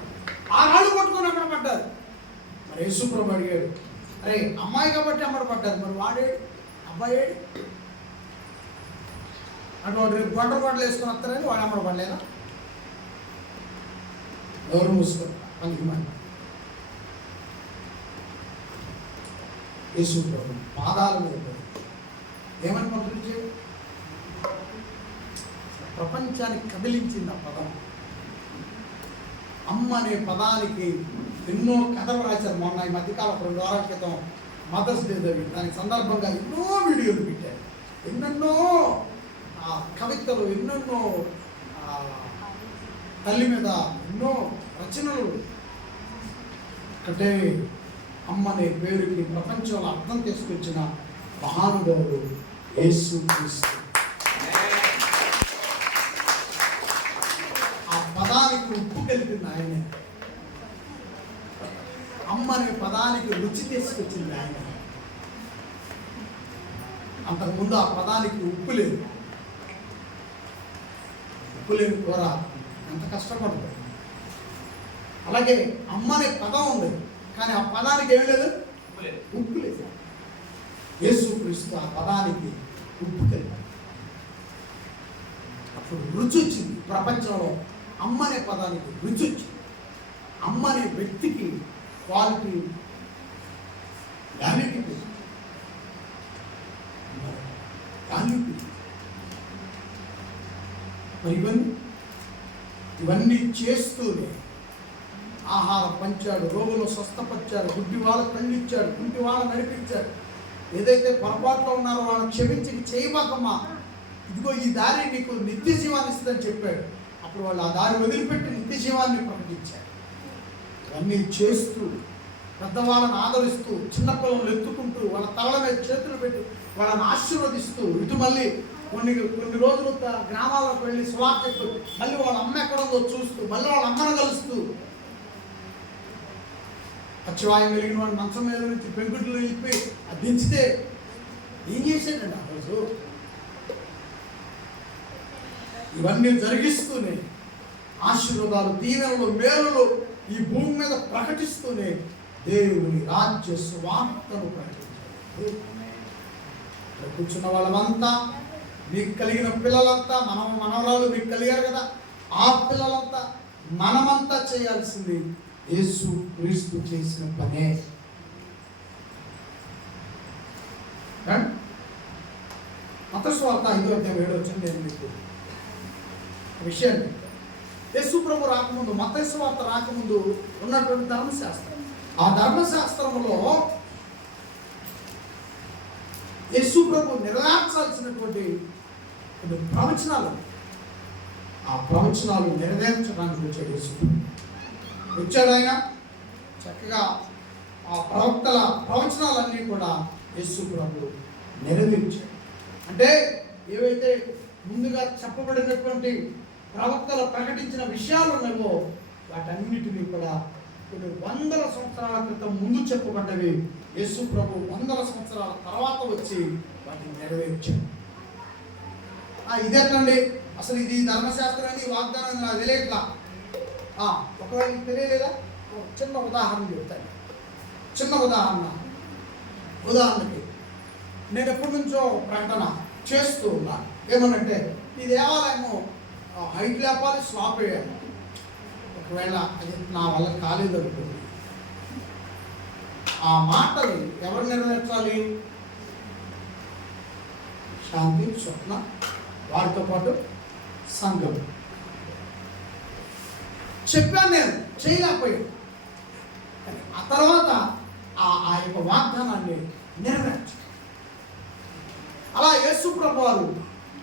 ఆ రాళ్ళు కొట్టుకొని అక్కడ పడ్డారు. మరి యేసుప్రభు అడిగాడు, అరే అమ్మాయి కాబట్టి అమ్మడ పడ్డారు, మరి వాడేడు అబ్బాయి అంటే వాడు రేపు గొడ్డలు వేసుకొని వస్తారని వాడు అమ్మడ పడలేదా? ఎవరు మూసుకో పనికి యేసుప్రభు పాదాల మీద ఏమని పంపించాడు? ప్రపంచానికి కదిలించింది ఆ పదం. అమ్మ అనే పదానికి ఎన్నో కథలు రాశారు. మొన్న ఈ మధ్యకాలం 2 వారాల క్రితం మదర్స్ డే జరిగింది. దానికి సందర్భంగా ఎన్నో వీడియోలు పెట్టారు, ఎన్నెన్నో కవితలు, ఎన్నెన్నో తల్లి మీద ఎన్నో రచనలు. అంటే అమ్మ అనే పేరుకి ప్రపంచంలో అర్థం తీసుకొచ్చిన మహానుభావుడు యేసుక్రీస్తు. ఆ పదానికి ఉప్పు కలిపింది ఆయనే. అమ్మ అనే పదానికి రుచి తీసుకొచ్చింది ఆయన. అంతకుముందు ఆ పదానికి ఉప్పు లేదు. ఉప్పు లేని కూర ఎంత కష్టపడుతుంది. అలాగే అమ్మ అనే పదం ఉంది, కానీ ఆ పదానికి ఏమి లేదు, ఉప్పు లేదు. యేసుక్రీస్తు ఆ పదానికి ఉప్పు కలిపాడు. అప్పుడు రుచి వచ్చింది ప్రపంచంలో. అమ్మ అనే పదానికి రుచి వచ్చింది. అమ్మ అనే వ్యక్తికి క్వాలిటీ, వాల్యూటీ, ఇవన్నీ చేస్తూనే ఆహారం పంచాడు, రోగులు స్వస్థపరిచాడు, గుడ్డి వాళ్ళకు కళ్ళిచ్చాడు, కుంటి వాళ్ళని నడిపించాడు. ఏదైతే పొరపాట్లో ఉన్నారో వాళ్ళని క్షమించి చేయబాకమ్మా, ఇదిగో ఈ దారి నీకు నిత్య జీవాన్ని ఇస్తుందని చెప్పాడు. అప్పుడు వాళ్ళు ఆ దారి వదిలిపెట్టి నిత్య జీవాన్ని ప్రకటించారు. ఇవన్నీ చేస్తూ పెద్దవాళ్ళని ఆదరిస్తూ, చిన్నపిల్లలను ఎత్తుకుంటూ, వాళ్ళ తలల మీద చేతులు పెట్టి వాళ్ళని ఆశీర్వదిస్తూ, ఇటు మళ్ళీ కొన్ని రోజులు గ్రామాలకు వెళ్ళి సువార్త చెప్తూ, మళ్ళీ వాళ్ళ అమ్మ ఎక్కడ ఉందో చూస్తూ, మళ్ళీ వాళ్ళ అమ్మను కలుస్తూ, పచ్చివాయం వెలిగిన వాడు మంచం మీద నుంచి పెంకుట్లు వెళ్ళి అది దించితే ఏం చేశాడండి ఆ రోజు? ఇవన్నీ జరిగిస్తూనే ఆశీర్వాదాలు, దీవెనలు, మేలులు ఈ భూమి మీద ప్రకటిస్తూనే దేవుని రాజ్య సువార్తను ప్రకటించారు. కూర్చున్న వాళ్ళమంతా, మీకు కలిగిన పిల్లలంతా, మనవరాలు మీకు కలిగారు కదా, ఆ పిల్లలంతా మనమంతా చేయాల్సింది యేసు క్రీస్తు చేసిన పనే. మత్తయి సువార్త 5:7 నేను మీకు విషయాన్ని, యేసు ప్రభు రాకముందు, మత్తయి సువార్త రాకముందు ఉన్నటువంటి ధర్మశాస్త్రం, ఆ ధర్మశాస్త్రంలో యేసు ప్రభు నెరవేర్చాల్సినటువంటి ప్రవచనాలు, ఆ ప్రవచనాలు నెరవేర్చడానికి వచ్చాడు యేసు. వచ్చాడు ఆయన చక్కగా ఆ ప్రవక్తల ప్రవచనాలన్నీ కూడా యేసు ప్రభు నెరవేర్చాడు. అంటే ఏవైతే ముందుగా చెప్పబడినటువంటి ప్రవక్తలు ప్రకటించిన విషయాలు ఉన్నాయో వాటన్నిటినీ కూడా కొన్ని వందల సంవత్సరాల క్రితం ముందు చెప్పబడ్డవి యేసు ప్రభు వందల సంవత్సరాల తర్వాత వచ్చి వాటిని నెరవేర్చాడు. ఇదేంటండి అసలు ఇది ధర్మశాస్త్రం అని వాగ్దానం నాకు తెలియట్లా. ఒకవేళ మీకు తెలియలేదా? చిన్న ఉదాహరణ చెప్తాను. చిన్న ఉదాహరణకి నేను ఎప్పటి నుంచో ప్రకటన చేస్తూ ఉన్నా. ఏమనంటే ఈ దేవాలయము హైట్ లేపాలి, స్లాప్ వేయాలి. ఒకవేళ అది నా వల్ల కాలేదనుకోండి, ఆ మాటలు ఎవరు నెరవేర్చాలి? శాంతి, స్వప్న, వారితో పాటు సంఘం. చెప్పాను, నేను చేయలేకపోయాను. ఆ తర్వాత ఆ యొక్క వాగ్దానాన్ని నెరవేర్చాలి. అలా యేసు ప్రభు వారు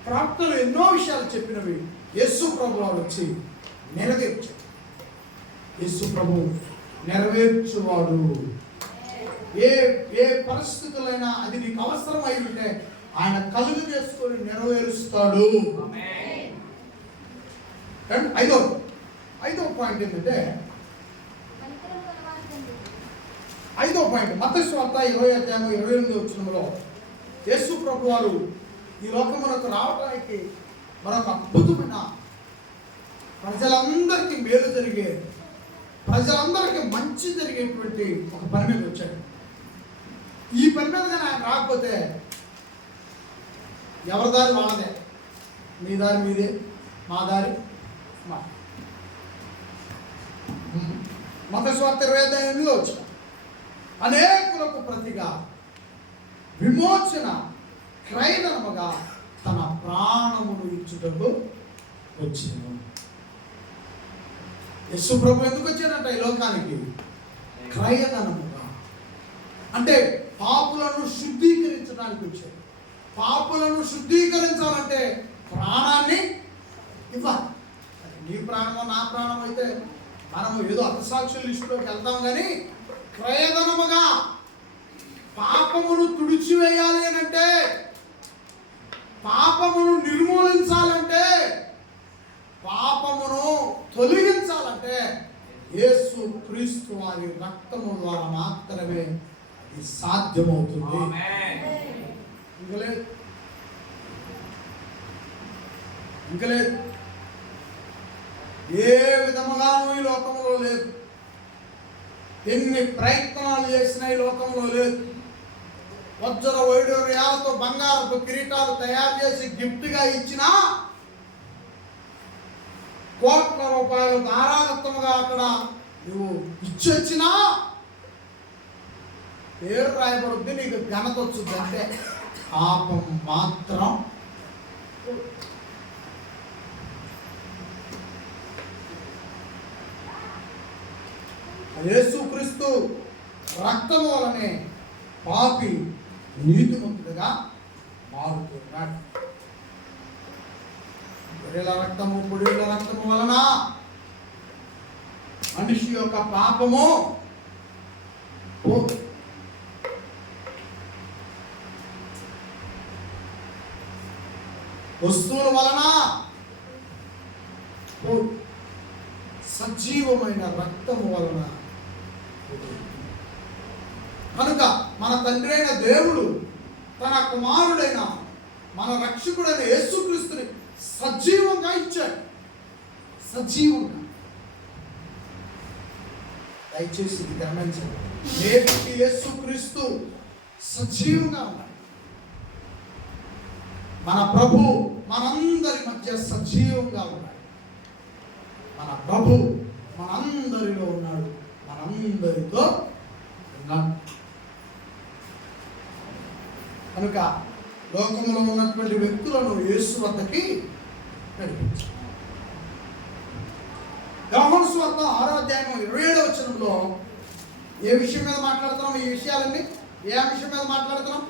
ప్రవక్తలు ఎన్నో విషయాలు చెప్పినవి యేసు ప్రభు వారు వచ్చి నెరవేర్చారు. యేసు ప్రభు నెరవేర్చువాడు. ఏ ఏ పరిస్థితులైనా అది నీకు అవసరం అయి ఉంటే ఆయన కలుగు చేసుకొని నెరవేరుస్తాడు. ఐదో పాయింట్ ఏంటంటే, మత్తయి సువార్త 20:28 యేసు ప్రభు వారు ఈ లోకమునకు రావడానికి మరొక అద్భుతమైన ప్రజలందరికీ మేలు జరిగే, ప్రజలందరికీ మంచి జరిగేటువంటి ఒక పని మీద వచ్చాడు. ఈ పని మీద కానీ ఆయన రాకపోతే ఎవరి దారి వాళ్ళదే, మీ దారి మీదే, మా దారి మా. మత్తయి సువార్త 20:28 వచ్చిన అనేకులకు ప్రతిగా విమోచన క్రయధనముగా తన ప్రాణమును ఇచ్చుటకు వచ్చింది. యేసు ప్రభు ఎందుకు వచ్చాడంట ఈ లోకానికి? క్రయధనముగా, అంటే పాపులను శుద్ధీకరించడానికి వచ్చాడు. పాపులను శుద్ధీకరించాలంటే ప్రాణాన్ని ఇవ్వాలి. నీ ప్రాణమో నా ప్రాణం అయితే మనము ఏదో అర్థసాక్షుల లిస్టులోకి వెళ్తాం, కానీ క్రయధనముగా పాపమును తుడిచివేయాలి అంటే, పాపమును నిర్మూలించాలంటే, పాపమును తొలగించాలంటే యేసు క్రీస్తు వారి రక్తము ద్వారా మాత్రమే అది సాధ్యమవుతుంది. ఇంకా లేదు, ఏ విధముగానూ ఈ లోకంలో లేదు. ఎన్ని ప్రయత్నాలు చేసినా ఈ లోకంలో లేదు. వజ్ర వైడూర్యాలతో బంగారపు కిరీటాలు తయారు చేసి గిఫ్ట్గా ఇచ్చినా, కోట్ల రూపాయలు ధారాదత్తముగా అక్కడ నువ్వు ఇచ్చొచ్చినా పేరు రాయబడుద్ది, నీకు ఘనత వచ్చుద్ది. అంటే పాపం మాత్రం యేసుక్రీస్తు రక్తము వలనే పాపి నీతిమంతుడిగా మారుతున్నాడు. గొర్రెల రక్తము, పొడేళ్ల రక్తము వలన మనిషి యొక్క పాపము పోదు. వస్తువుల వలన పోదు. సజీవమైన రక్తము వలన కనుక మన తండ్రి అయిన దేవుడు తన కుమారుడైన మన రక్షకుడైన యేసుక్రీస్తుని సజీవంగా ఇచ్చాడు. సజీవంగా. దయచేసి ఇది గమనించండి. నేటికి యేసుక్రీస్తు సజీవంగా ఉన్నాడు. మన ప్రభు మనందరి మధ్య సజీవంగా ఉన్నాడు. మన ప్రభు మనందరిలో ఉన్నాడు, మనందరితో ఉన్నాడు. కనుక లోకంలో ఉన్నటువంటి వ్యక్తులను యేసు వద్దకి నడిపించారు. యోహాను సువార్త 6:27 ఏ విషయం మీద మాట్లాడుతున్నాం? ఈ విషయాలన్నీ ఏ విషయం మీద మాట్లాడుతున్నాం?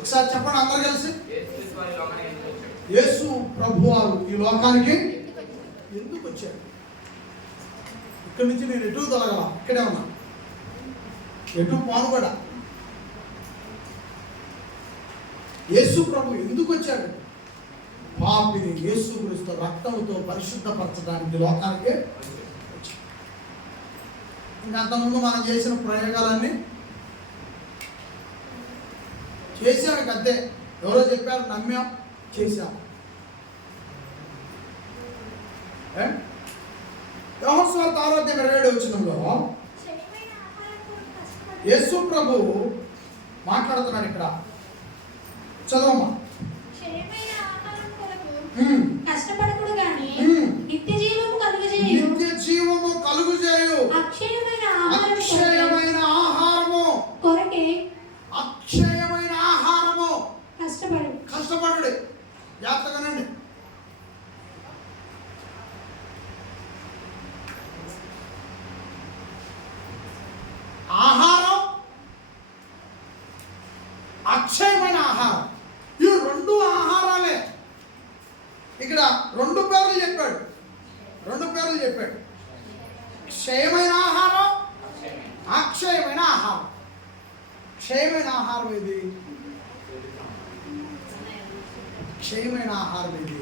ఒకసారి చెప్పండి అందరూ కలిసి. యేసు ప్రభువారు ఈ లోకానికి ఎందుకు వచ్చాడు? ఇక్కడి నుంచి నేను ఎటు తొలగల, ఇక్కడే ఉన్నా, ఎటు పానుబడ. యేసు ప్రభు ఎందుకు వచ్చాడు? పాపిని యేసుక్రీస్తు రక్తముతో పరిశుద్ధపరచడానికి లోకానికి వచ్చాడు. ఇంకా అంతకుముందు మనం చేసిన ప్రయోగాలన్నీ చేసాం. ఇక అంతే, ఎవరో చెప్పారు, నమ్మాం, చేశాం. యెహోషువ 6:27 యేసు ప్రభు మాట్లాడుతున్నాడు ఇక్కడ. చదవమ్మా. కష్టపడకుడు గాని నిత్య జీవము కలుగు చేయు అక్షయమైన ఆహారము కొరకే అక్షయమైన ఆహారము కష్టపడు. జాగ్రత్తగానండి. ఆహారం, అక్షయమైన ఆహారం, ఇవి రెండు ఆహారాలే. ఇక్కడ రెండు పేర్లు చెప్పాడు. క్షయమైన ఆహారం, అక్షయమైన ఆహారం. క్షయమైన ఆహారం ఇది, క్షయమైన ఆహారం ఇది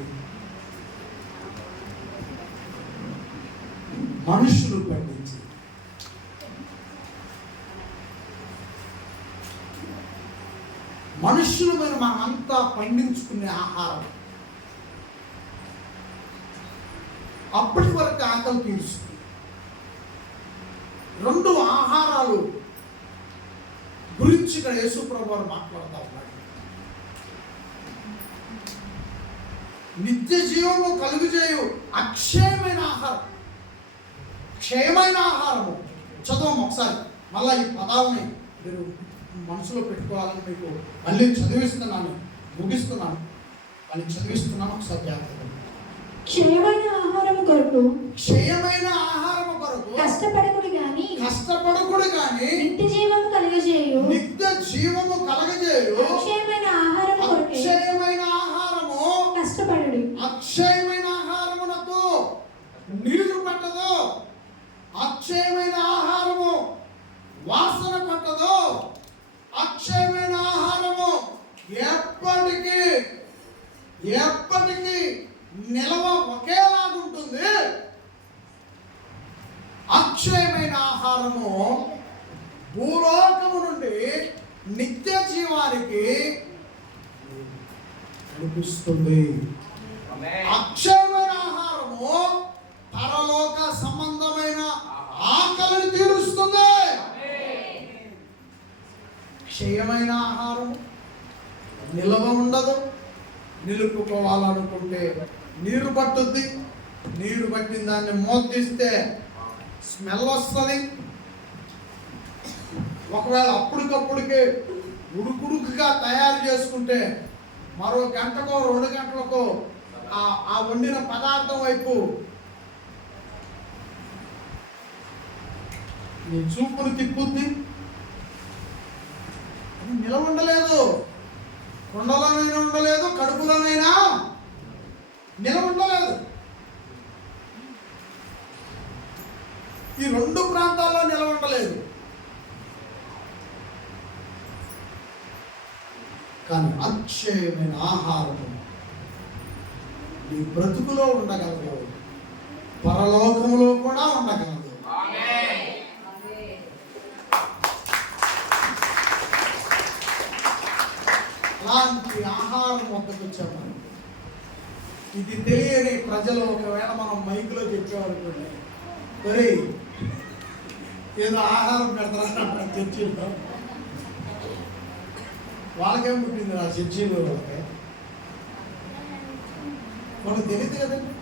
మనుషులు పండించి మనుషులు మీద మనమంతా పండించుకునే ఆహారం. అప్పటి వరకు ఆకలి తీరుస్తుంది. రెండు ఆహారాలు గురించి ఇక్కడ యేసు ప్రభువు వారు మాట్లాడుతూ ఉన్నాడు. నిత్య జీవము కలుగుచేయు అక్షయమైన ఆహారం, క్షయమైన ఆహారము. చదవము ఒకసారి, మళ్ళా ఈ పదాలని మీరు మనసులో పెట్టుకోవాలని మీకు మళ్ళీ చదివిస్తున్నాను, ముగిస్తున్నాను, మళ్ళీ చదివిస్తున్నాను. ఒకసారి జాగ్రత్త. క్షయమైన ఆహారము కొరకు కష్టపడకుడు గాని నిత్య జీవము కలుగజేయు అక్షయమైన ఆహారము కష్టపడుడి. అక్షయమైన ఆహారమునకు నీరు పట్టదు, అక్షయమైన ఆహారము వాసన పట్టదు, అక్షయమైన ఆహారము ఎప్పటికీ నిలవ ఒకేలాగుంటుంది. అక్షయమైన ఆహారము భూలోకము నుండి నిత్య జీవానికి నడిపిస్తుంది. అక్షయమైన ఆహారము పరలోక సంబంధమైన ఆకలిని తీరుస్తుంది. క్షయమైన ఆహారం నిలవ ఉండదు. నిలుపుకోవాలనుకుంటే నీరు పట్టుద్ది. నీరు పట్టిన దాన్ని మోద్దిస్తే స్మెల్ వస్తుంది. ఒకవేళ అప్పటికప్పుడుకే ఉడుకుడుకుగా తయారు చేసుకుంటే మరో గంటకో 2 గంటలకో ఆ వండిన పదార్థం వైపు నీ చూపును తిప్పుద్ది. అది నిలవ ఉండలేదు. కొండలోనైనా ఉండలేదు, కడుపులోనైనా నిలవ ఉండలేదు. ఈ 2 ప్రాంతాల్లో నిలవ ఉండలేదు. కానీ అక్షయమైన ఆహారము నీ బ్రతుకులో ఉండగలదు, పరలోకములో కూడా ఉండగలదు. అలాంటి ఆహారం వద్దకు వచ్చాము. ఇది తెలియని ప్రజలు ఒకవేళ మనం మైకులో చెప్పేవాళ్ళుకోండి, మరి ఏదో ఆహారం పెడతారా చర్చిలో, వాళ్ళకేం పుట్టింది ఆ చర్చిలో, వాళ్ళకి మనకు తెలియదు కదండి.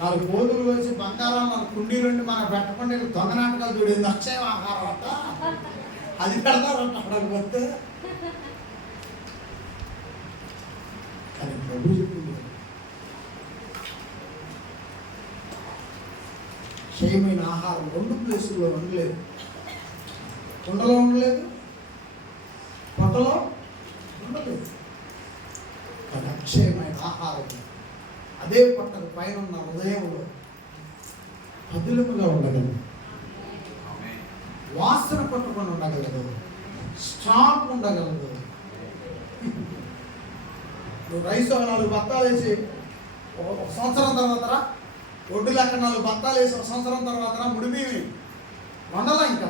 4 పోతులు వేసి బంగారాలు 4 కుండీలుండి మనకు పెట్టకుండా దొంగ నాటకాలు చూడేది అక్షయ ఆహారం అంట, అది పెడతారంట అక్కడికి వస్తే. కానీ ప్రభు చెప్పింది క్షయమైన ఆహారం 2 ప్లేసుల్లో ఉండలేదు. కుండలో ఉండలేదు, పొట్టలో ఉండలేదు. కానీ అక్షయమైన ఆహారం అదే పొట్టకు పైన ఉన్న హృదయంలో పదిలముగా ఉండగలదు, వాసన పట్టుకొని ఉండగలదు, స్టాక్ ఉండగలదు. నువ్వు రైస్ 4 బత్తాలు వేసి 1 సంవత్సరం తర్వాత ఒడ్డు లెక్క 4 బత్తాలు వేసి 1 సంవత్సరం తర్వాత ముడిబియ్యం వండలా ఇంకా.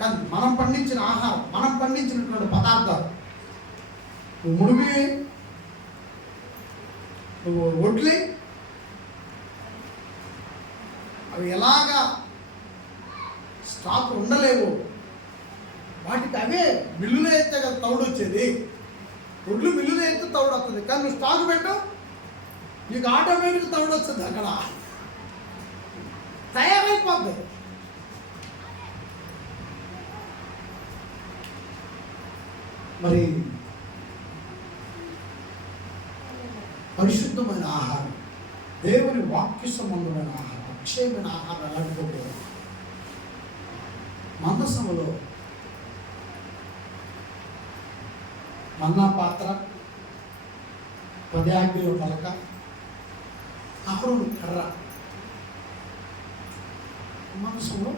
కానీ మనం పండించిన ఆహారం, మనం పండించినటువంటి పదార్థాలు, నువ్వు ముడిబియ్యం, నువ్వు ఒడ్లే, అవి ఎలాగా స్టాక్ ఉండలేవు. వాటికి అవే మిల్లులో ఎత్తే కదా తౌడు వచ్చేది. ఒడ్లు మిల్లులో ఎత్తే తౌడు వస్తుంది. కానీ నువ్వు స్టాక్ పెట్టు, నీకు ఆటోమేటిక్ తౌడు వస్తుంది. అక్కడ తయారైపోద్ది. మరి పరిశుద్ధమైన ఆహారం, దేవుని వాక్య సంబంధమైన ఆహారం, అక్షయమైన ఆహారం ఎలాంటిదో మందసములో మన్నా పాత్ర, 10 ఆజ్ఞల పలక, అహరోను కర్ర, మందసంలో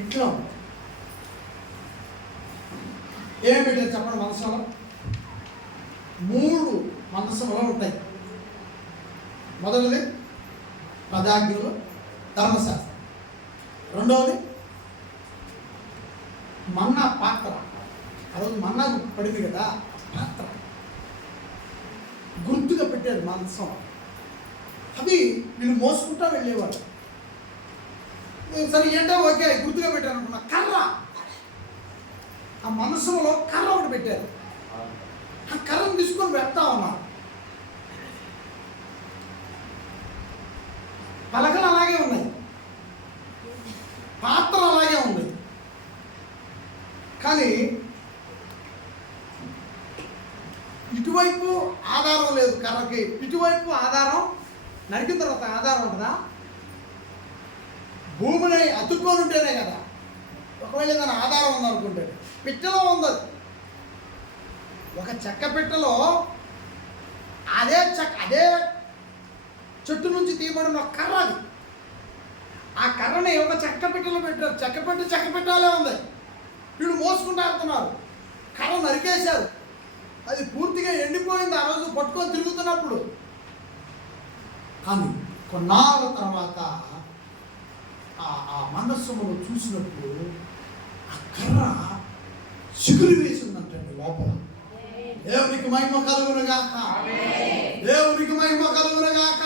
ఇట్లా ఏం పెట్టారు చెప్పండి. మందసంలో 3 మందసంలో ఉంటాయి. మొదటిది 10 ఆజ్ఞలు, ధర్మశాస్త్రం. రెండవది మన్నా పాత్ర. ఆ రోజు మన్నా పడింది కదా, పాత్ర గుర్తుగా పెట్టారు మందసం. అది వీళ్ళు మోసుకుంటా వెళ్ళేవాడు. సరే ఏంటో ఓకే గుర్తుగా పెట్టారు అనుకున్నా. కర్ర, ఆ మందసంలో కర్ర ఒకటి పెట్టారు. ఆ కర్రను తీసుకొని పెడతా ఉన్నారు. పలకలు అలాగే ఉన్నాయి, పాత్ర అలాగే ఉంది. కానీ ఇటువైపు ఆధారం లేదు కర్రకి, ఇటువైపు ఆధారం. నరికిన తర్వాత ఆధారం ఉంటుందా? భూమిని అతుక్కొని ఉంటేనే కదా. ఒకవేళ ఏదైనా ఆధారం ఉందనుకుంటే పిట్టలో ఉంది. ఒక చెక్క పిట్టలో అదే చెట్టు నుంచి తీయబడిన ఒక కర్ర. అది ఆ కర్రని ఒక చెక్క పిట్టలో పెట్టారు. చెక్క పెట్టాలే ఉంది. వీళ్ళు మోసుకుంటూ వెళ్తున్నారు. కర్ర నరికేశారు. అది పూర్తిగా ఎండిపోయింది ఆ రోజు పట్టుకొని తిరుగుతున్నప్పుడు. కానీ కొన్నాళ్ళ తర్వాత ఆ మందసమును చూసినప్పుడు ఆ కర్ర చిగురు వేసిందంటండి లోపల. దేవునికి మహిమ కలుగునుగాక, దేవునికి మహిమ కలుగునుగాక.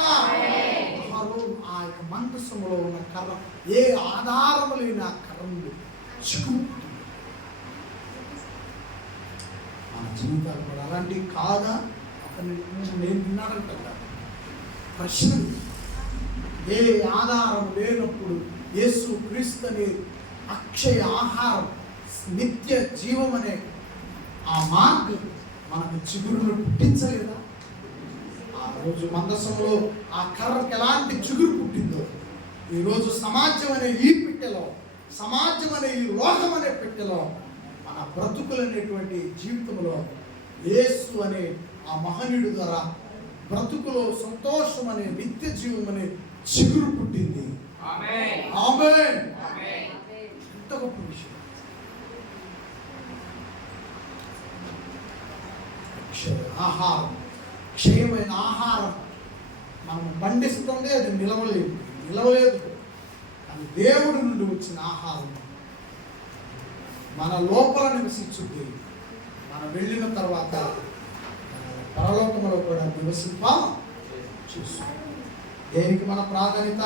ఆ రోజు ఆ యొక్క మందసములో ఉన్న కర్ర ఏ ఆధారము లేని ఆ కర్ర నుండి చిగురు. మన జీవితాలు కూడా అలాంటివి కాదా? నేను విన్నాడంట ప్రశ్న. ఏ ఆధారం లేనప్పుడు యేసు క్రీస్తు అనే అక్షయ ఆహారం, నిత్య జీవం అనే ఆ మార్గం మనకు చిగురును పుట్టించలేదా? ఆ రోజు మందసంలో ఆ కర్రకి ఎలాంటి చిగురు పుట్టిందో, ఈరోజు సమాజం అనే ఈ పెట్టెలో, సమాజం అనే ఈ లోకం అనే పెట్టెలో, మన బ్రతుకులనేటువంటి జీవితంలో యేసు అనే ఆ మహనీయుడు ద్వారా బ్రతుకులో సంతోషం అనే నిత్య జీవం అనే చిగురు పుట్టింది. ఆమేన్, ఆమేన్. ఎంత గొప్ప విషయం. ఆహారం, క్షయమైన ఆహారం మనం పండిస్తుంది, అది నిలవలేదు. అది దేవుడి నుండి వచ్చిన ఆహారం మన లోపల నివసించుద్ది. మనం వెళ్ళిన తర్వాత పరలోకంలో కూడా నివసింప చూస్తాం. దేనికి మన ప్రాధాన్యత?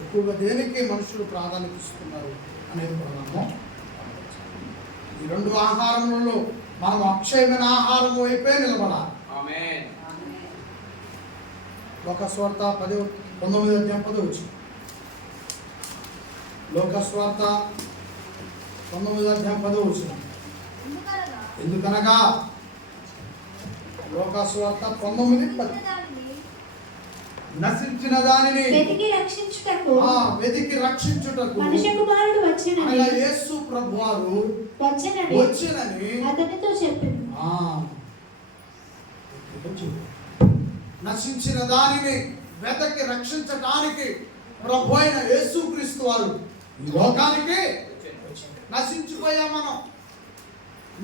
ఎక్కువగా దేనికి మనుషులు ప్రాధాన్యత ఇస్తున్నారు అనేది కూడా మనం ఈ 2 ఆహారములలో మనం అక్షయమైన ఆహారం వైపే నిలబడాలి. ఆమేన్. లోకస్వార్త 19వ అధ్యాయం 10వ వచనం. లోకస్వార్త 19వ అధ్యాయం 10వ వచనం. ఎందుకనగా లోకస్వార్త 19:10 నశించిన దానిని వెతికి రక్షించుటకు మనుష్య కుమారుడు వచ్చెనని యేసు ప్రభువారు వచ్చెనని అతనితో చెప్పింది. నశించిన దానిని వెతకి రక్షించడానికి ప్రభు అయిన యేసుక్రీస్తు వారు ఈ లోకానికి నశించిపోయాం. మనం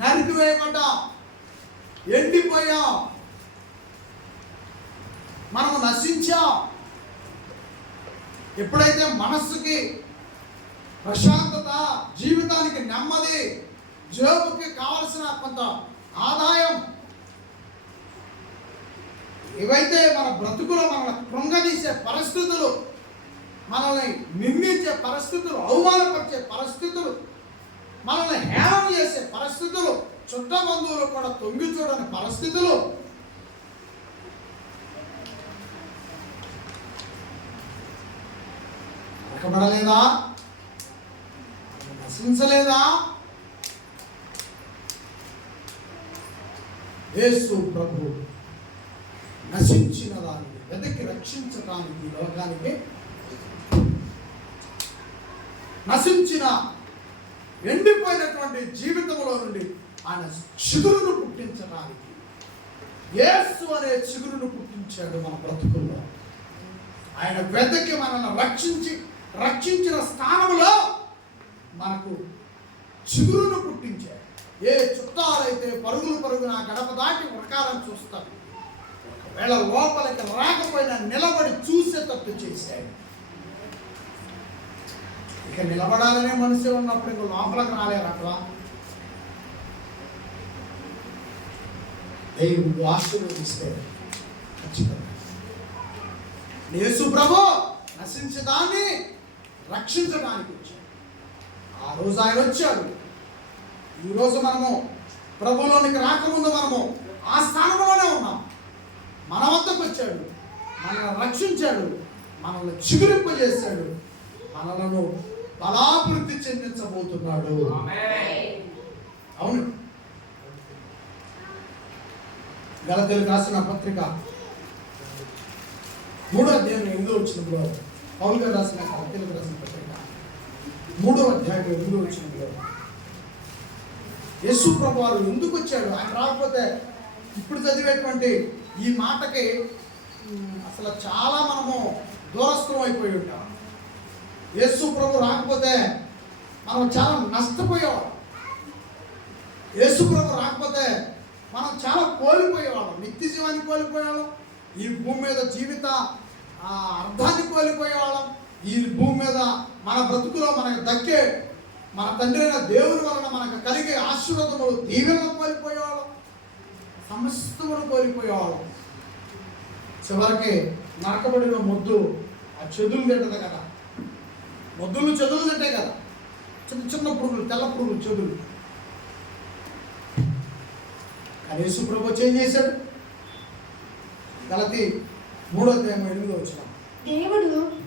నరికివేయబడ్డాం, ఎండిపోయాం. మనము నశించాం. ఎప్పుడైతే మనస్సుకి ప్రశాంతత, జీవితానికి నెమ్మది, జేబుకి కావలసిన కొంత ఆదాయం, ఏవైతే మన బ్రతుకులో మనల్ని కృంగదీసే పరిస్థితులు, మనల్ని నిందించే పరిస్థితులు, అవమానపరిచే పరిస్థితులు, మనల్ని హేళన చేసే పరిస్థితులు, చుట్ట బంధువులు కూడా తొంగి చూడని పరిస్థితులు, వెనకబడలేదా? నశించలేదా? యేసు ప్రభు నశించిన దాన్ని వెతికి రక్షించడానికి లోకానికి, నశించిన ఎండిపోయినటువంటి జీవితంలో నుండి ఆయన చిగురును పుట్టించడానికి యేసు అనే చిగురును పుట్టించాడు మన బ్రతుకుల్లో. ఆయన వెతికి మనల్ని రక్షించిన స్థానంలో మనకు చిగురును పుట్టించాడు. ఏ చుట్టాలైతే పరుగున గడప దాటి ఉరకాలని చూస్తారు, ఒకవేళ లోపలికి రాకపోయినా నిలబడి చూసేటట్టు చేశాడు. ఇక నిలబడాలనే మనిషి ఉన్నప్పుడు ఇంక లోపలికి రాలేరు. అక్కడ దేవుడు ఆశీర్వదిస్తే ఖచ్చితంగా యేసు ప్రభు నశించడాన్ని రక్షించడానికి వచ్చాడు. ఆ రోజు ఆయన వచ్చాడు. ఈరోజు మనము ప్రభులోనికి రాకముందు మనము ఆ స్థానంలోనే ఉన్నాం. మన వద్దకు వచ్చాడు, మనల్ని రక్షించాడు, మనల్ని చిగురింపజేశాడు, మనలను బలాభివృద్ధి చెందించబోతున్నాడు. అవును. గలతీయులకు రాసిన పత్రిక 3వ అధ్యాయం 8వ వచనంలో, పౌలు గారు రాసిన గలతీయులకు రాసిన పత్రిక 3వ అధ్యాయం 8వ వచనంలో యేసు ప్రభు వారు ఎందుకు వచ్చాడు? ఆయన రాకపోతే ఇప్పుడు చదివేటువంటి ఈ మాటకి అసలు చాలా మనము దూరస్థం అయిపోయి ఉంటాం. యేసు ప్రభు రాకపోతే మనం చాలా నష్టపోయేవాళ్ళం. యేసు ప్రభు రాకపోతే మనం చాలా కోల్పోయేవాళ్ళం. నిత్య జీవాన్ని కోల్పోయేవాళ్ళం, ఈ భూమి మీద జీవిత అర్థాన్ని కోల్పోయేవాళ్ళం, ఈ భూమి మీద మన బ్రతుకులో మనకు దక్కే మన తండ్రి అయిన దేవుని వలన మనకు కలిగే ఆశీర్వాదములు, దీవెనలు కోల్పోయేవాళ్ళం, సమస్తమును కోల్పోయేవాళ్ళం. చివరికి నరకబడిన మొద్దు ఆ చెదులు తింటది కదా, మొద్దులు చెదులు తింటాయి కదా, చిన్న పురుగులు, తెల్ల పురుగులు, చెదులు. కానీ యేసు ప్రభు ఏం చేశాడు? గలతీ 3వ అధ్యాయం 8వ వచనం,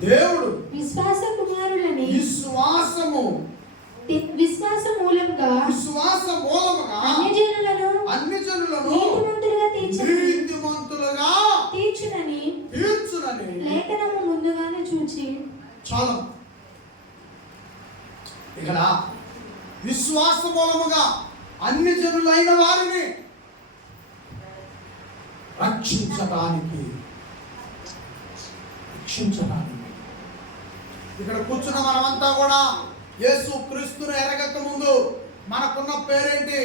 దేవుడు విశ్వాస కుమారులని విశ్వాస మూలముగా అన్ని జనులను నీతిమంతులుగా తీర్చునని లేఖనము ముందుగానే చూచి. చాలా ఇక్కడ విశ్వాస మూలముగా అన్ని జనులైన వారిని రక్షించడానికి ఇక్కడ కూర్చున్న మనమంతా కూడా యేసు క్రీస్తును ఎరగక ముందు మనకున్న పేరేంటి?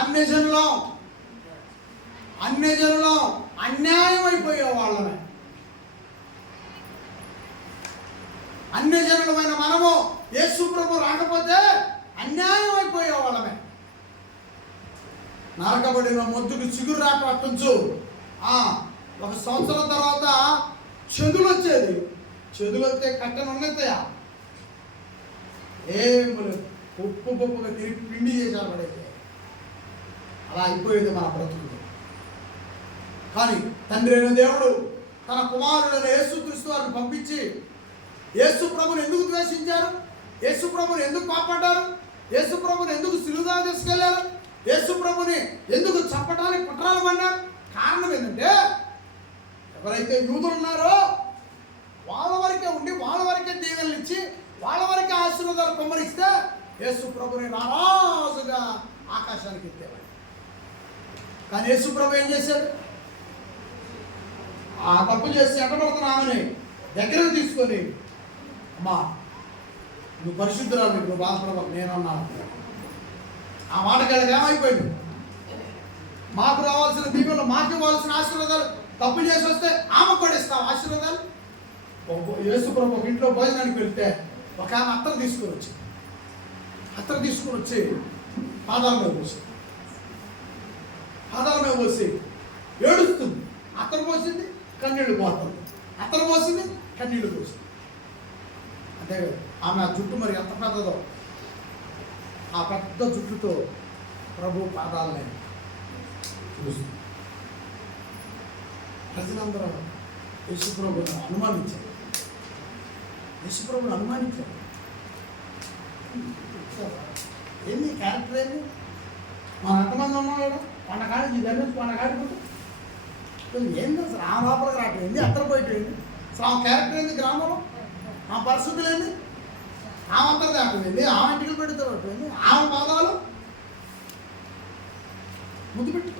అన్యజనులం అన్యాయం అయిపోయే వాళ్ళమే. అన్యజనులమైన మనము యేసు ప్రభు రాకపోతే అన్యాయం అయిపోయే వాళ్ళమే. నరకబడిన మొద్దుకు చిగురు రాక పట్టించు. 1 సంవత్సరం తర్వాత చెదులు వచ్చేది. చెదులు వస్తే కట్టెను ఉన్నతాయా? ఏమి ఉప్పుగా తిరిగి పిండి చేశారు పడైతే. అలా అయిపోయేది మన బ్రతుకు. కానీ తండ్రి అయిన దేవుడు తన కుమారుడైన యేసుక్రీస్తు వారిని పంపించి యేసు ప్రభుని ఎందుకు ద్వేషించారు? యేసు ప్రభుని ఎందుకు కాపాడారు? యేసు ప్రభుని ఎందుకు సిలువగా తీసుకెళ్లారు? యేసు ప్రభుని ఎందుకు చంపడానికి కుట్రలు పన్నారు? కారణం ఏంటంటే, ఎవరైతే యూదులు ఉన్నారో వాళ్ళ వరకే ఉండి, వాళ్ళ వరకే దీవెనలు ఇచ్చి, వాళ్ళ వరకే ఆశీర్వాదాలు కుమ్మరిస్తే యేసు ప్రభుని రారాజుగా ఆకాశానికి ఎత్తేవాడు. కానీ యేసు ప్రభు ఏం చేశాడు? ఆ తప్పు చేసి ఎట్టబడుతున్నామని దగ్గరకు తీసుకొని, అమ్మా నువ్వు పరిశుద్ధురాలు, నువ్వు బాధపడవు, నేనన్నాను. ఆ మాటకి ఏమైపోయింది? మాకు రావాల్సిన దీవెనలు, మాకు ఇవ్వాల్సిన ఆశీర్వాదాలు తప్పు చేసి వస్తే ఆమె కూడా ఇస్తాం ఆశీర్వాదాలు. యేసు ప్రభు ఒక ఇంట్లో భోజనానికి వెళ్తే ఒక ఆమె అత్తరు తీసుకొని వచ్చి పాదాల మీద పోసి ఏడుస్తుంది. అత్తరు పోసింది, కన్నీళ్ళు పోతుంది. అత్తరు పోసింది, కన్నీళ్ళు పోసింది. అంటే ఆమె ఆ జుట్టు మరి ఎంత పెద్దదో, ఆ పెద్ద జుట్టుతో ప్రభు పాదాలని చూస్తుంది. ప్రజలందరూ యేసుప్రభుని అనుమానించారు. ఏంది క్యారెక్టర్ ఏంది? మన ఎంతమంది ఉన్నాం ఇక్కడ? కొండ కాడి దగ్గర కొండ కాడిపోతే ఏంది అసలు ఆ లోపలికి రావటం ఏంది? అత్తర పోయటం ఏంది? అసలు ఆ క్యారెక్టర్ ఏంది? గ్రామంలో ఆ పరిస్థితులు ఏంది? ఆమె అంతర్ దాటం ఏంది? ఆమె ఇంటికి పెడితే ఏంది? ఆమె పాదాలు ముద్దు పెట్టి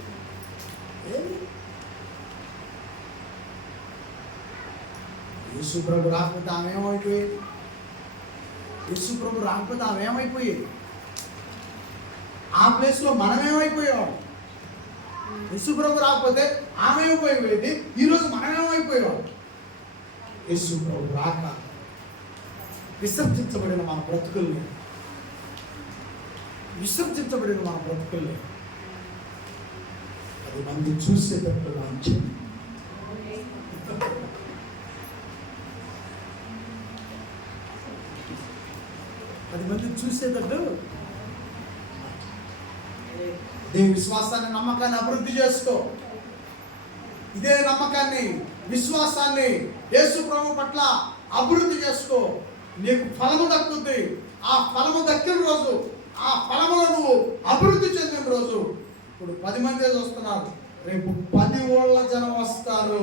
ఏంది? యేసు ప్రభు రాకపోతే ఆమె ఏమైపోయేది? ఆ ప్లేస్లో మనమేమైపోయేవాడు? యేసు ప్రభు రాకపోతే ఆమె ఏమైపోయేది? ఈరోజు మనమేమైపోయేవాడు? యేసు ప్రభు రాక విసర్జించబడిన మన బ్రతుకుల్ని అది మంది చూసేటట్టు మంచి దేవుని విశ్వాసాన్ని, నమ్మకాన్ని అభివృద్ధి చేసుకో. ఇదే నమ్మకాన్ని, విశ్వాసాన్ని యేసు ప్రభు పట్ల అభివృద్ధి చేసుకో. నీకు ఫలము దక్కుద్ది. ఆ ఫలము దక్కిన రోజు, ఆ ఫలములో నువ్వు అభివృద్ధి చెందిన రోజు, ఇప్పుడు 10 మంది వస్తున్నారు, రేపు 10 ఊళ్ళ జనం వస్తారు.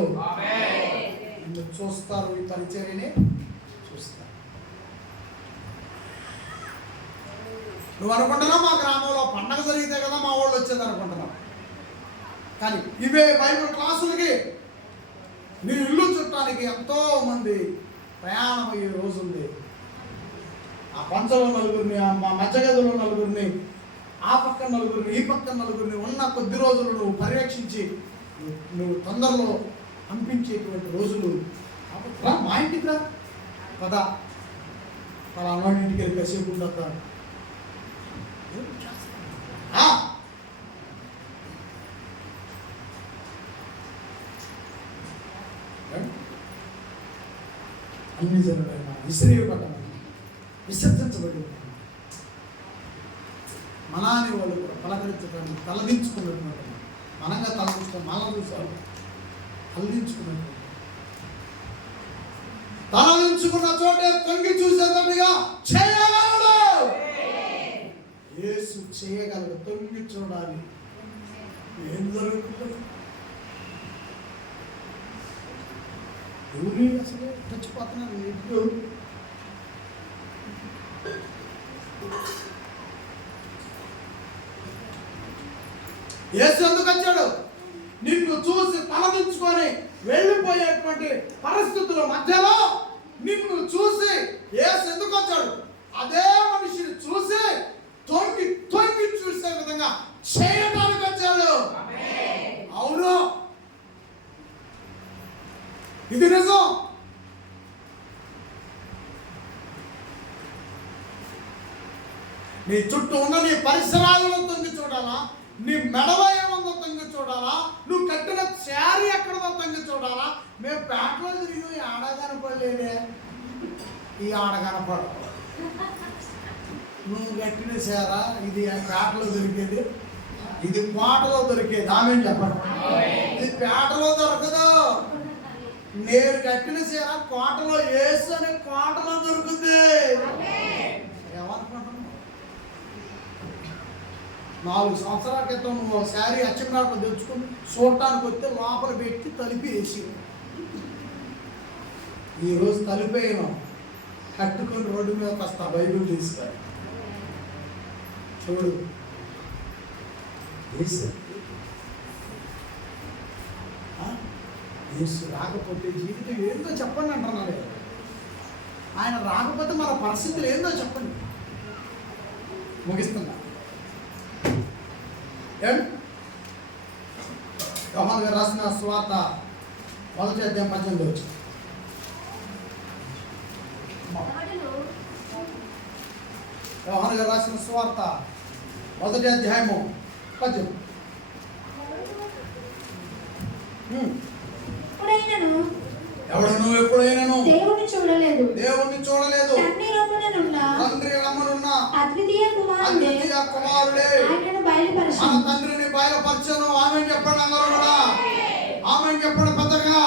నిన్ను చూస్తారు, ఈ పరిచర్యని చూస్తారు. నువ్వు అనుకుంటున్నావు మా గ్రామంలో పండగ జరిగితే కదా మా వాళ్ళు వచ్చేది అనుకుంటున్నావు. కానీ ఇవే బైబిల్ క్లాసులకి నీ ఇల్లు చుట్టానికి ఎంతో మంది ప్రయాణం అయ్యే రోజు ఉంది. ఆ పంచలో నలుగురిని, మా మధ్యగదిలో నలుగురిని, ఆ పక్కన నలుగురిని, ఈ పక్కన నలుగురిని ఉన్న కొద్ది రోజులు నువ్వు పర్యవేక్షించి నువ్వు తొందరలో పంపించేటువంటి రోజులు. మా ఇంటికి రా కదా, అలా అన్నోడి ఇంటికి వెళ్ళి కాసేపు ఉండద్దా? అన్ని జరగడం విసర్జించబడి మనాని వాళ్ళు కూడా పలకరించడానికి తలదించుకున్నటువంటి, మనంగా తలదించుకొని మనం చూసారు తలదించుకున్న చోటే తొంగి చూసేటట్టుగా చేయగలడు. యేసు చేయగలడు. తొంగి చూడాలి ఏం జరుగుతుంది. ఎవరి అసలు చచ్చిపోతున్నారు ఇప్పుడు. యేసు ఎందుకు వచ్చాడు? నిన్ను చూసి తలదించుకొని వెళ్ళిపోయేటువంటి పరిస్థితుల మధ్యలో నిన్ను చూసి యేసు ఎందుకు వచ్చాడు? అదే మనిషిని చూసి తొంగి తొంగి చూసే విధంగా చేయడానికి వచ్చాడు. అవును, ఇది నిజం. నీ చుట్టూ ఉన్న నీ పరిసరాలను తొంగి చూడాలా, నీ మెడలో ఏముందో తొంగి చూడాలా, నువ్వు కట్టిన శారీ ఎక్కడదో తొంగి చూడాలా. మేము పేటలో తిరిగి ఆడ కనపడలేదే, ఈ ఆడ కనపడదు. నువ్వు కట్టిన శారా ఇది పేటలో దొరికేది, ఇది కోటలో దొరికేది. ఆమె చెప్పండి, ఇది పేటలో దొరకదు. నేను కట్టిన చీర కోటలో యేసు అనే కోటలో దొరుకుతుంది. ఏమనుకుంటున్నావు? 4 సంవత్సరాల క్రితం నువ్వు శారీ అచ్చంరాట్లో తెచ్చుకుని చూడటానికి వస్తే లోపల పెట్టి తలిపి వేసి, ఈరోజు తలిపేయను కట్టుకొని రోడ్డు మీద కాస్త బైబిల్ తీస్తారు. చూడు యేసు రాకపోతే జీవితం ఏందో చెప్పండి అంటున్నాడు. ఆయన రాకపోతే మన పరిస్థితులు ఏందో చెప్పండి. ముగిస్తున్నా. యోహాను గారు రాసిన సువార్త మొదటి అధ్యాయం 18 వచ్చి యోహాను గారు రాసిన సువార్త మొదటి అధ్యాయము 18. ఎవడను ఎప్పుడైనాను దేవుని చూడలేదు, దేవుణ్ణి చూడలేదు, తండ్రి రొమ్ముననున్న అద్వితీయ కుమారుడే ఆయనను మన బయలుపరచును. తండ్రిని బయలుపరచను. ఆమె చెప్పండి అందరూ కూడా, ఆమె చెప్పండి పెద్దగా.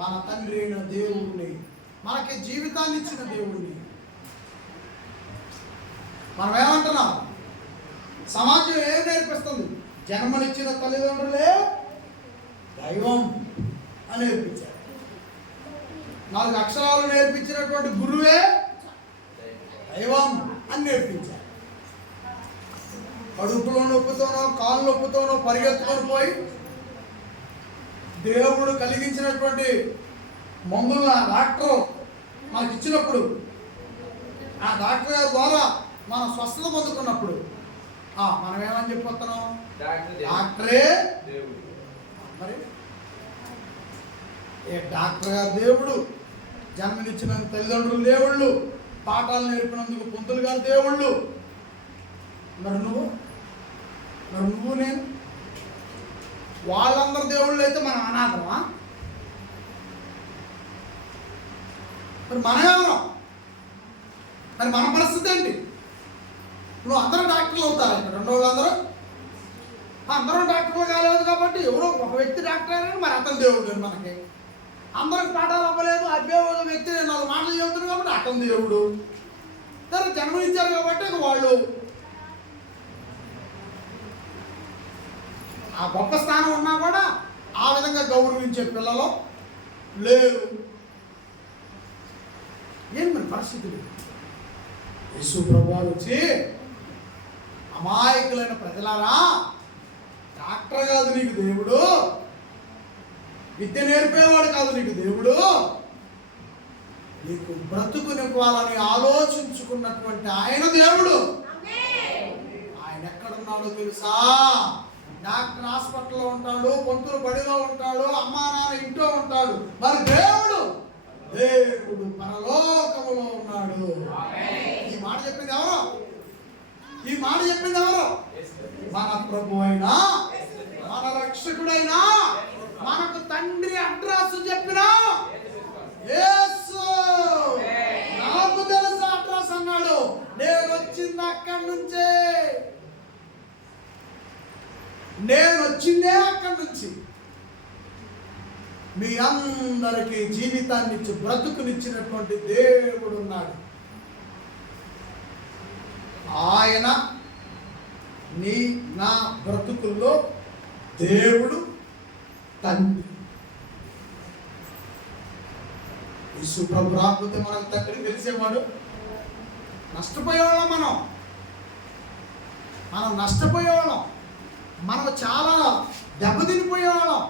మన తండ్రి అయిన దేవుణ్ణి, మనకి జీవితాన్ని ఇచ్చిన దేవుణ్ణి మనం ఏమంటున్నాం? సమాజం ఏం నేర్పిస్తుంది? జన్మనిచ్చిన తల్లిదండ్రులే దైవం అని నేర్పించారు. 4 అక్షరాలు నేర్పించినటువంటి గురువే దైవం అని నేర్పించారు. కడుపులో నొప్పుతోనో కాళ్ళు నొప్పుతోనో పరిగెత్తుకొని పోయి దేవుడు కలిగించినటువంటి మందుల డాక్టర్ మనకి ఇచ్చినప్పుడు, ఆ డాక్టర్ గారి ద్వారా మనం స్వస్థత పొందుకున్నప్పుడు మనం ఏమని చెప్పొస్తున్నాం? డాక్టరే మరి ఏ డాక్టర్ గారు దేవుడు, జన్మనిచ్చిన తల్లిదండ్రులు దేవుళ్ళు, పాఠాలు నేర్పినందుకు పంతులు గారు దేవుళ్ళు. మరి నువ్వు నేను వాళ్ళందరూ దేవుళ్ళు అయితే మనం అనాథమా? మరి మనమేమో, మరి మన పరిస్థితి ఏంటి? నువ్వు అందరూ డాక్టర్లు అవుతారా? ఇక్కడ రెండో అందరూ డాక్టర్లు కాలేదు కాబట్టి ఎవరో ఒక వ్యక్తి డాక్టర్ అయినా మరి అతను దేవుడు. మనకి అందరికి పాఠాలు అవ్వలేదు, అభ్యర్థి వ్యక్తి 4 మాటలు చెబుతున్నారు కాబట్టి అతను దేవుడు. సరే జన్మనిచ్చారు కాబట్టి వాళ్ళు ఆ గొప్ప స్థానం ఉన్నా కూడా ఆ విధంగా గౌరవించే పిల్లలు లేరు. ఏం మరి పరిస్థితి? యేసు ప్రభువు వచ్చి అమాయకులైన ప్రజలారా, డాక్టర్ కాదు నీకు దేవుడు, విద్య నేర్పేవాడు కాదు నీకు దేవుడు, నీకు బ్రతుకునివ్వాలని ఆలోచించుకున్నటువంటి ఆయన దేవుడు. ఆయన ఎక్కడున్నాడో తెలుసా? డాక్టర్ హాస్పిటల్లో ఉంటాడు, పంతులు బడిలో ఉంటాడు, అమ్మా నాన్న ఇంట్లో ఉంటాడు. మరి దేవుడు పరలోకములో ఉన్నాడు. ఈ మాట చెప్పింది ఎవరు? మన ప్రభు అయినా, మన రక్షకుడైనా, మనకు తండ్రి అడ్రస్ చెప్పిన యేసు. నాకు తెలుసు అడ్రస్ అన్నాడు. నేను వచ్చింది అక్కడి నుంచే, నేను వచ్చిందే అక్కడి నుంచి. మీ అందరికీ జీవితాన్ని ఇచ్చి బ్రతుకునిచ్చినటువంటి దేవుడు ఉన్నాడు. ఆయన నా బ్రతుకుల్లో దేవుడు తండ్రి. యేసు ప్రభు రాకపోతే మనకు తండ్రి తెలిసేవాడు. నష్టపోయేవాళ్ళం, మనం నష్టపోయేవాళ్ళం, మనం చాలా దెబ్బతినిపోయేవాళ్ళం.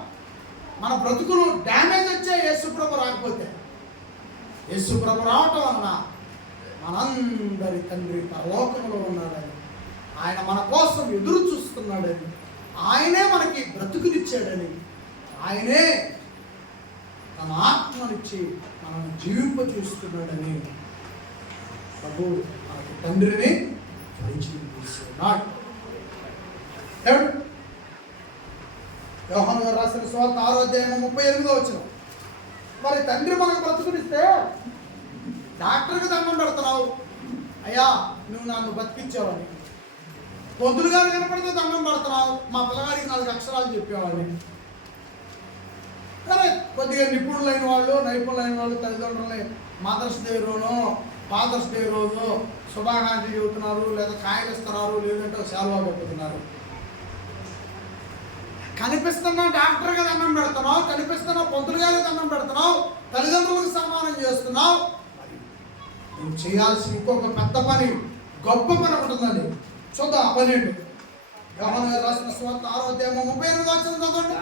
మన బ్రతుకులు డ్యామేజ్ వచ్చాయి యేసు ప్రభు రాకపోతే. యేసు ప్రభు రావటం వలన మనందరి తండ్రి పరలోకంలో ఉన్నాడని, ఆయన మన కోసం ఎదురు చూస్తున్నాడని, ఆయనే మనకి బ్రతుకునిచ్చాడని, ఆయనే తన ఆత్మనిచ్చి మనల్ని జీవింపజేస్తున్నాడని ప్రభు మనకి తండ్రిని పరిచయం చేస్తున్నాడు. యోహాను గారు రాసిన సువార్త 6వ అధ్యాయం 38వ వచనం. మరి తండ్రి మనకు బ్రతుకునిస్తే డాక్టర్కి దండం పెడుతున్నావు, అయ్యా నువ్వు నన్ను బతికించావని. పొద్దులు గారు కనపడితే దండం పెడుతున్నావు, మా పిల్లగాడికి 4 అక్షరాలు చెప్పేవాడిని. సరే కొద్దిగా నిపుణులైన వాళ్ళు తల్లిదండ్రులని మదర్స్ డే రోజు, ఫాదర్స్ డే రోజు శుభాకాంక్షలు చెబుతున్నారు, లేదా కాయలు ఇస్తున్నారు, లేదంటే శాలువా కట్టుతున్నారు. కనిపిస్తున్న డాక్టర్గా దండం పెడుతున్నావు, కనిపిస్తున్న పొంతులు గారికి దండం పెడుతున్నావు, తల్లిదండ్రులకు సన్మానం చేస్తున్నావు. నువ్వు చేయాల్సిన ఇంకొక పెద్ద పని, గొప్ప పని ఉంటుందండి. చూద్దాం ఆ పని ఏంటి? యోహాను గారు రాసిన సువార్త 6వ అధ్యాయం 38వ వచనం చదవండి.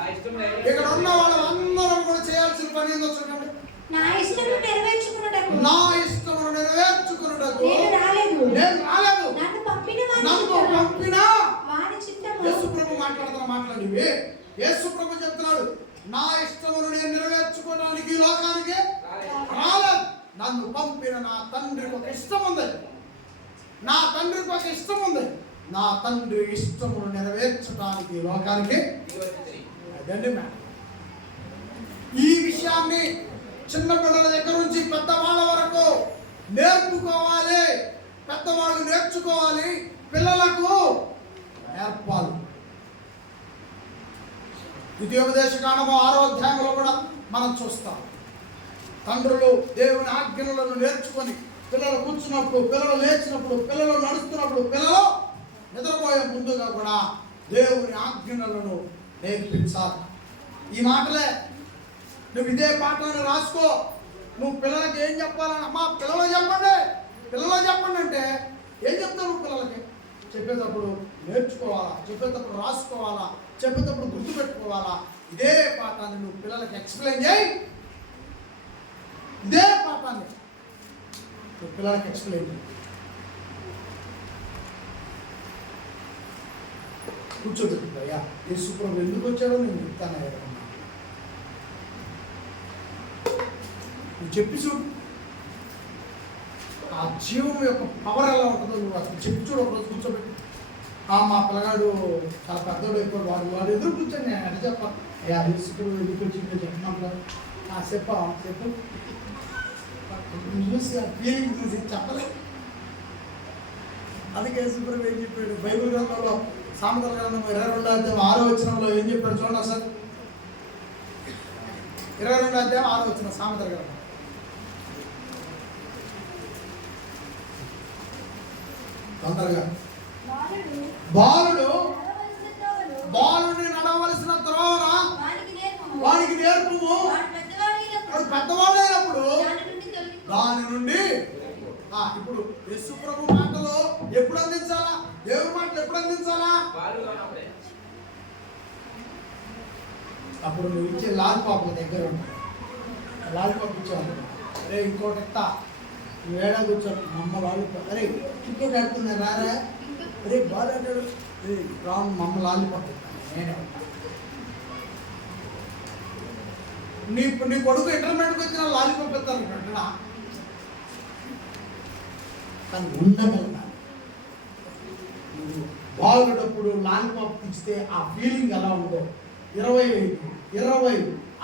ఇక్కడ ఉన్న వాళ్ళందరం కూడా చేయాల్సిన పని ఏందో చూడండి. నా ఇష్టమును నెరవేర్చుకొనుటకు నేను రాలేదు, నన్ను పంపిన వాని చిత్తము. యేసు ప్రభు మాట్లాడుతున్న మాటలండి ఇవి. యేసు ప్రభు చెప్తున్నాడు, నా ఇష్టమును నేను నెరవేర్చుకోవడానికి ఈ లోకానికి రాలేదు. నన్ను పంపిన నా తండ్రికి ఒక ఇష్టం ఉంది. నా తండ్రికి ఒక ఇష్టం ఉంది. నా తండ్రి ఇష్టమును నెరవేర్చడానికి ఈ లోకానికి అదండి మేడం. ఈ విషయాన్ని చిన్న పిల్లల దగ్గర నుంచి పెద్దవాళ్ళ వరకు నేర్పుకోవాలి. పెద్దవాళ్ళు నేర్చుకోవాలి, పిల్లలకు నేర్పాలి. ద్వితీయోపదేశకాండము 6వ అధ్యాయంలో కూడా మనం చూస్తాం. తండ్రులు దేవుని ఆజ్ఞలను నేర్చుకొని పిల్లలు కూర్చున్నప్పుడు, పిల్లలు లేచినప్పుడు, పిల్లలు నడుస్తున్నప్పుడు, పిల్లలు నిద్రపోయే ముందుగా కూడా దేవుని ఆజ్ఞలను నేర్పించాలి. ఈ మాటలే నువ్వు ఇదే పాటలను రాసుకో. నువ్వు పిల్లలకి ఏం చెప్పాలని, అమ్మా పిల్లలు చెప్పండి, పిల్లలు చెప్పండి అంటే ఏం చెప్తావు నువ్వు పిల్లలకి? చెప్పేటప్పుడు నేర్చుకోవాలా, చెప్పేటప్పుడు రాసుకోవాలా, చెప్పేటప్పుడు గుర్తుపెట్టుకోవాలా. ఇదే పాఠాన్ని నువ్వు పిల్లలకి ఎక్స్ప్లెయిన్ చేయి. ఇదే పాఠాన్ని నువ్వు పిల్లలకి ఎక్స్ప్లెయిన్ చేయి. కూర్చోబెట్టుకోయా, యేసు ప్రభు ఎందుకు వచ్చాడో నేను చెప్తాను. నువ్వు చెప్పి చూడు, ఆ జీవం యొక్క పవర్ ఎలా ఉంటుందో నువ్వు అసలు చెప్పి చూడు. ఒకరోజు కూర్చోబెట్టి, మా పిల్లగాడు చాలా పెద్దోడు అయిపోయాడు, వాడు ఎదురు కూర్చొని నేను ఎడ చెప్పాలి, అయ్యా యేసు ఎందుకు వచ్చిందో చెప్పమంటారు. చెప్పు చూసి ఆ ఫీలింగ్ చూసి చెప్పలేదు. అందుకే యేసు ప్రభు ఏం చెప్పాడు బైబిల్ గ్రంథంలో, సామెతల గ్రంథం 22వ అధ్యాయం 6వ వచనంలో ఏం చెప్పాడు చూడండి సార్. 22వ అధ్యాయం 6వ వచనం సామెతల గ్రంథం. తొందరగా, బాలుడు బాలుని నడవలసిన త్రోవన వానికి నేర్పుము, వాడు పెద్దవాడైనప్పుడు దాని నుండి. ఇప్పుడు యేసు ప్రభు మాటలు ఎప్పుడు అందించాలా? దేవుని మాటలు ఎప్పుడు అందించాలా? అప్పుడు నువ్వు ఇచ్చే లాలిపాపుల దగ్గర ఉంటాయి. లాలిపాపు ఇచ్చావు, అరే ఇంకోటి ఎత్తా, నువ్వు ఏడా కూర్చోను, మా అమ్మ లాలిపాపు, అరే ఇంకోటి అడుగుతున్నా రారా, అరే బాగా అంటాడు, రాను మా అమ్మ లాలిపాపు నేనే ఉంటాను. నీ కొడుకు ఇంటర్మీడియట్కి వచ్చిన లాలిపాపు ఎత్తాను అంటున్నా, కానీ ఉండగలగాలి. బాగున్నప్పుడు లాలిపాపు ఇస్తే ఆ ఫీలింగ్ ఎలా ఉందో 20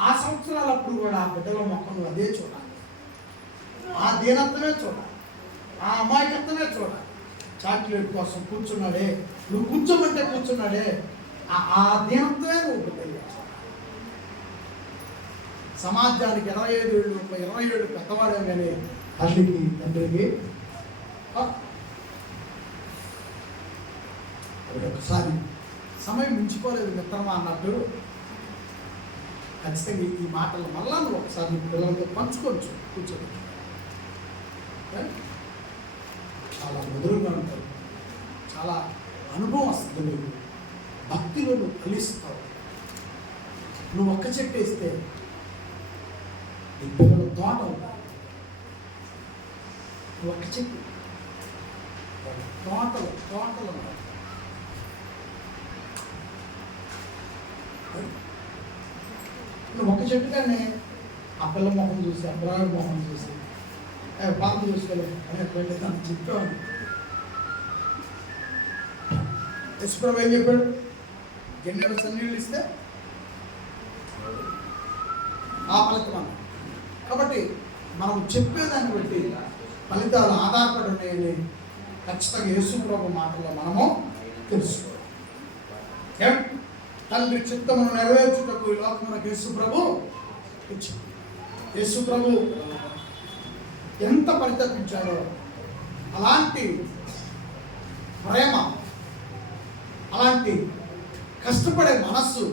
ఆ సంవత్సరాలప్పుడు కూడా ఆ బిడ్డల మొక్కను అదే చూడాలి, ఆ దీనత్వమే చూడాలి, ఆ అమాయకత్వమే చూడాలి. చాక్లెట్ కోసం కూర్చున్నాడే, నువ్వు కూర్చోమంటే కూర్చున్నాడే, ఆ దీనత్వమే నువ్వు బిడ్డలు. సమాజానికి 25 ఏళ్ళు 20 ఏళ్ళు పెద్దవాడే కానీ తల్లికి తండ్రికి ఒకసారి సమయం మించిపోలేదు మిత్రమా అన్నట్టు ఖచ్చితంగా ఈ మాటలు మళ్ళా నువ్వు ఒకసారి నీ పిల్లలతో పంచుకోవచ్చు. కూర్చోండి, చాలా మధురంగా ఉంటాయి, చాలా అనుభవం వస్తుంది. నువ్వు భక్తిలో నువ్వు కలిస్తావు. నువ్వు ఒక్క చెట్టు వేస్తే నీ పిల్లల తోట ఉంటాయి. నువ్వు ఒక్క చెట్టు తోటలు ఉంటాయి. నువ్వు ఒక చెట్టుగానే ఆ పిల్ల మొహం చూసి, ఆ పిల్లగాడి మొహం చూసి, పాప చూసుకోలేదు అని దాన్ని చెప్పాను. యశ్వరావు ఏం చెప్పాడు? గిన్నెలు సన్నీళ్ళు ఇస్తే ఆ ఫలితం అన్న. కాబట్టి మనం చెప్పేదాన్ని బట్టి ఫలితాలు ఆధారపడి ఉన్నాయని ఖచ్చితంగా యేసు ప్రభు మాటల్లో మనము తెలుసుకోవాలి. తండ్రి చిత్తమును నెరవేర్చుటకు ఈ లోకమునకు యేసు ప్రభు ఇచ్చింది. యేసు ప్రభు ఎంత పరితపించాడో అలాంటి ప్రేమ, అలాంటి కష్టపడే మనస్సు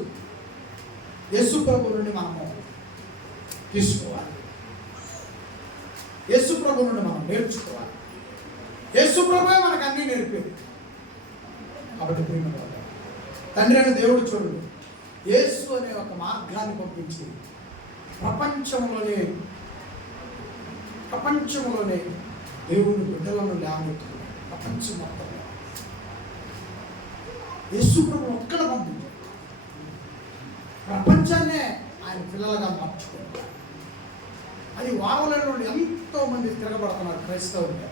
యేసు ప్రభు నుండి మనము తీసుకోవాలి. యేసు ప్రభు నుండి మనం నేర్చుకోవాలి. యేసు ప్రభువే మనకు అన్నీ నేర్పేది. కాబట్టి ప్రియమైన తండ్రి అనే దేవుడు చూడండి, యేసు అనే ఒక మార్గాన్ని పంపించి ప్రపంచంలోనే దేవుని బిడ్డలను లేవనెత్తుకున్నాడు. ప్రపంచం మొత్తం. యేసు ప్రభు ఒక్కడ పంపించాడు. ప్రపంచాన్నే ఆయన పిల్లలుగా మార్చుకుంటారు. అది వారలేని వాళ్ళు ఎంతో మంది తిరగబడుతున్నారు క్రైస్తవులుగా.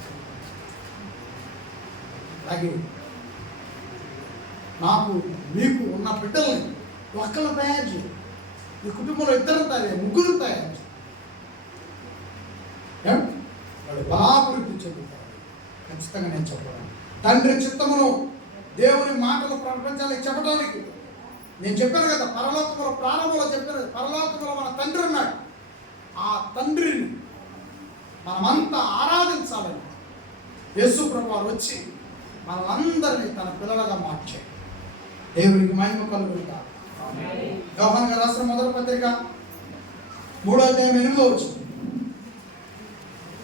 అలాగే నాకు మీకు ఉన్న బిడ్డల్ని ఒక్కళ్ళు తయారు చేయి. ఈ కుటుంబంలో ఇద్దరు తయారు, ముగ్గురు తయారు చేయి. వాళ్ళు బలాభివృద్ధి చెందుతారు. ఖచ్చితంగా నేను చెప్పాను. తండ్రి చిత్తమును దేవుని మాటలు ప్రపంచానికి చెప్పడానికి నేను చెప్పాను కదా, పరలోకముల ప్రారంభంలో చెప్పాను. పరలోకములో మన తండ్రి ఉన్నాడు. ఆ తండ్రిని మనమంతా ఆరాధించాలని యేసు ప్రభువారు వచ్చి మనలందరినీ తన పిల్లలుగా మార్చాడు. దేవునికి మహిమ కలుగునుగాక. యోహాను గారు రాసిన మొదటి పత్రిక 3వ అధ్యాయం 8వ వచనం.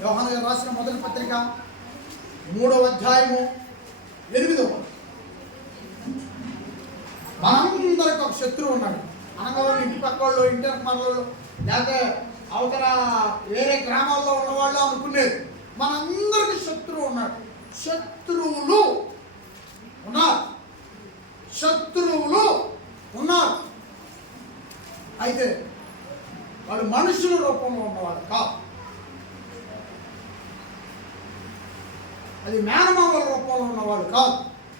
యోహాను గారు రాసిన మొదటి పత్రిక 3వ అధ్యాయము 8వ వచనం. మనందరికి ఒక శత్రువు ఉన్నాడు. అనగా ఇంటి పక్క వాళ్ళు, ఇంటి మనలో, లేకపోతే అవతల వేరే గ్రామాల్లో ఉన్నవాళ్ళు అనుకునేది. మనందరికి శత్రువు ఉన్నాడు. శత్రువులు ఉన్నారు. శత్రువులు ఉన్నారు. అయితే వాళ్ళు మనుషుల రూపంలో ఉన్నవాడు కాదు. అది మేనమామల రూపంలో ఉన్నవాడు కాదు.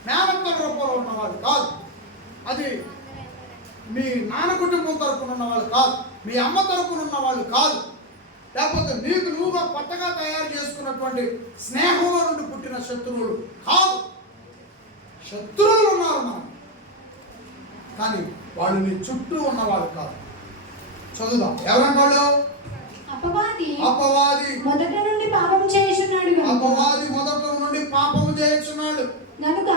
మేనత్తల రూపంలో ఉన్నవాడు కాదు. అది మీ నాన్న కుటుంబం తరపున ఉన్నవాళ్ళు కాదు. మీ అమ్మ తరపున ఉన్నవాళ్ళు కాదు. లేకపోతే నీకు నువ్వుగా కొత్తగా తయారు చేసుకున్నటువంటి స్నేహంలో నుండి పుట్టిన శత్రువులు కాదు. శత్రువులు ఉన్నారు మనం, కానీ వాళ్ళు నీ చుట్టూ ఉన్నవాళ్ళు కాదు. చదువుదాం. ఎవరన్నాడు? అపవాది మొదట నుండి పాపం చేయుచున్నాడు. అపవాది మొదట నుండి పాపము చేయుచున్నాడు కనుక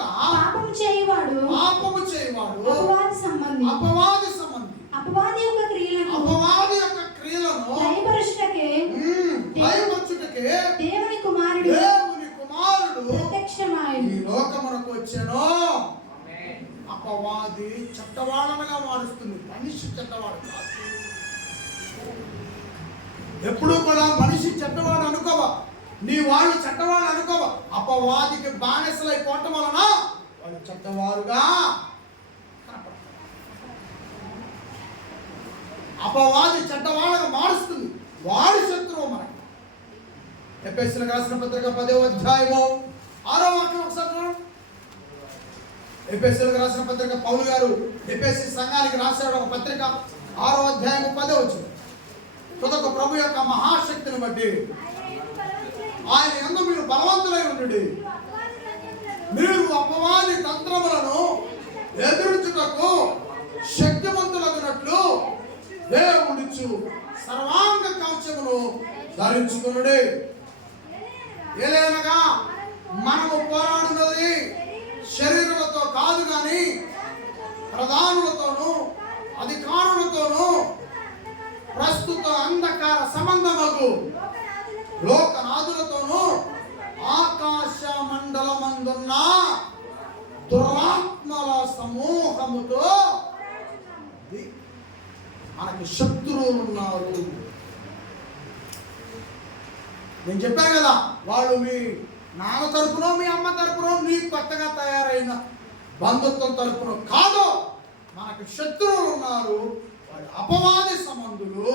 పాపము చేయవాడు అపవాది సంబంధి. అపవాది యొక్క క్రియలను భయపరచుటకే దేవుని కుమారుడు ప్రత్యక్షమాయెను. ఈ లోకమునకు వచ్చెను. అపవాది చెడ్డవాళ్ళగా మారుస్తుంది. మనిషి చెడ్డవాడు కాదు. ఎప్పుడూ కూడా మనిషి చెడ్డవాడు అనుకోవా, నీ వాళ్ళు చెడ్డవాళ్ళు అనుకోవా. అపవాదికి బానిసలైపోవటం వలన వాళ్ళు చెడ్డవారుగా కనపడతారు. అపవాది చెడ్డవాళ్ళగా మారుస్తుంది. వాడి శత్రువు మనకి. ఎఫెసీయులకు రాసిన పత్రిక 10వ అధ్యాయము 6వ వాక్యం ఒకసారి. ఎఫెసీయులకు రాసిన పత్రిక పౌలు గారు ఎఫెసీ సంఘానికి రాశాడు ఒక పత్రిక 6వ అధ్యాయము 10వ వచనం. తుదకు ప్రభు యొక్క మహాశక్తిని బట్టి ఆయన యందు మీరు బలవంతులై ఉండుడి. మీరు అపవాది తంత్రములను ఎదుర్చుటకు శక్తివంతులగునట్లు దేవుడిచ్చు సర్వాంగ కవచమును ధరించుకొనుడి. ఏలైనగా మనము పోరాడున్నది శరీరులతో కాదు, కానీ ప్రధానులతోనూ అధికారులతోనూ ప్రస్తుత అంధకార సంబంధములకు లోకనాథులతోనూ ఆకాశ మండలమందున్న దురాత్మల సమూహముతో మనకి శత్రువులు ఉన్నారు. నేను చెప్పాను కదా, వాళ్ళు మీ నాన్న తరపునో మీ అమ్మ తరపునో నీ కొత్తగా తయారైన బంధుత్వం తరపునో కాదు. మనకు శత్రువులు ఉన్నారు. వాళ్ళు అపవాది సంబంధులు.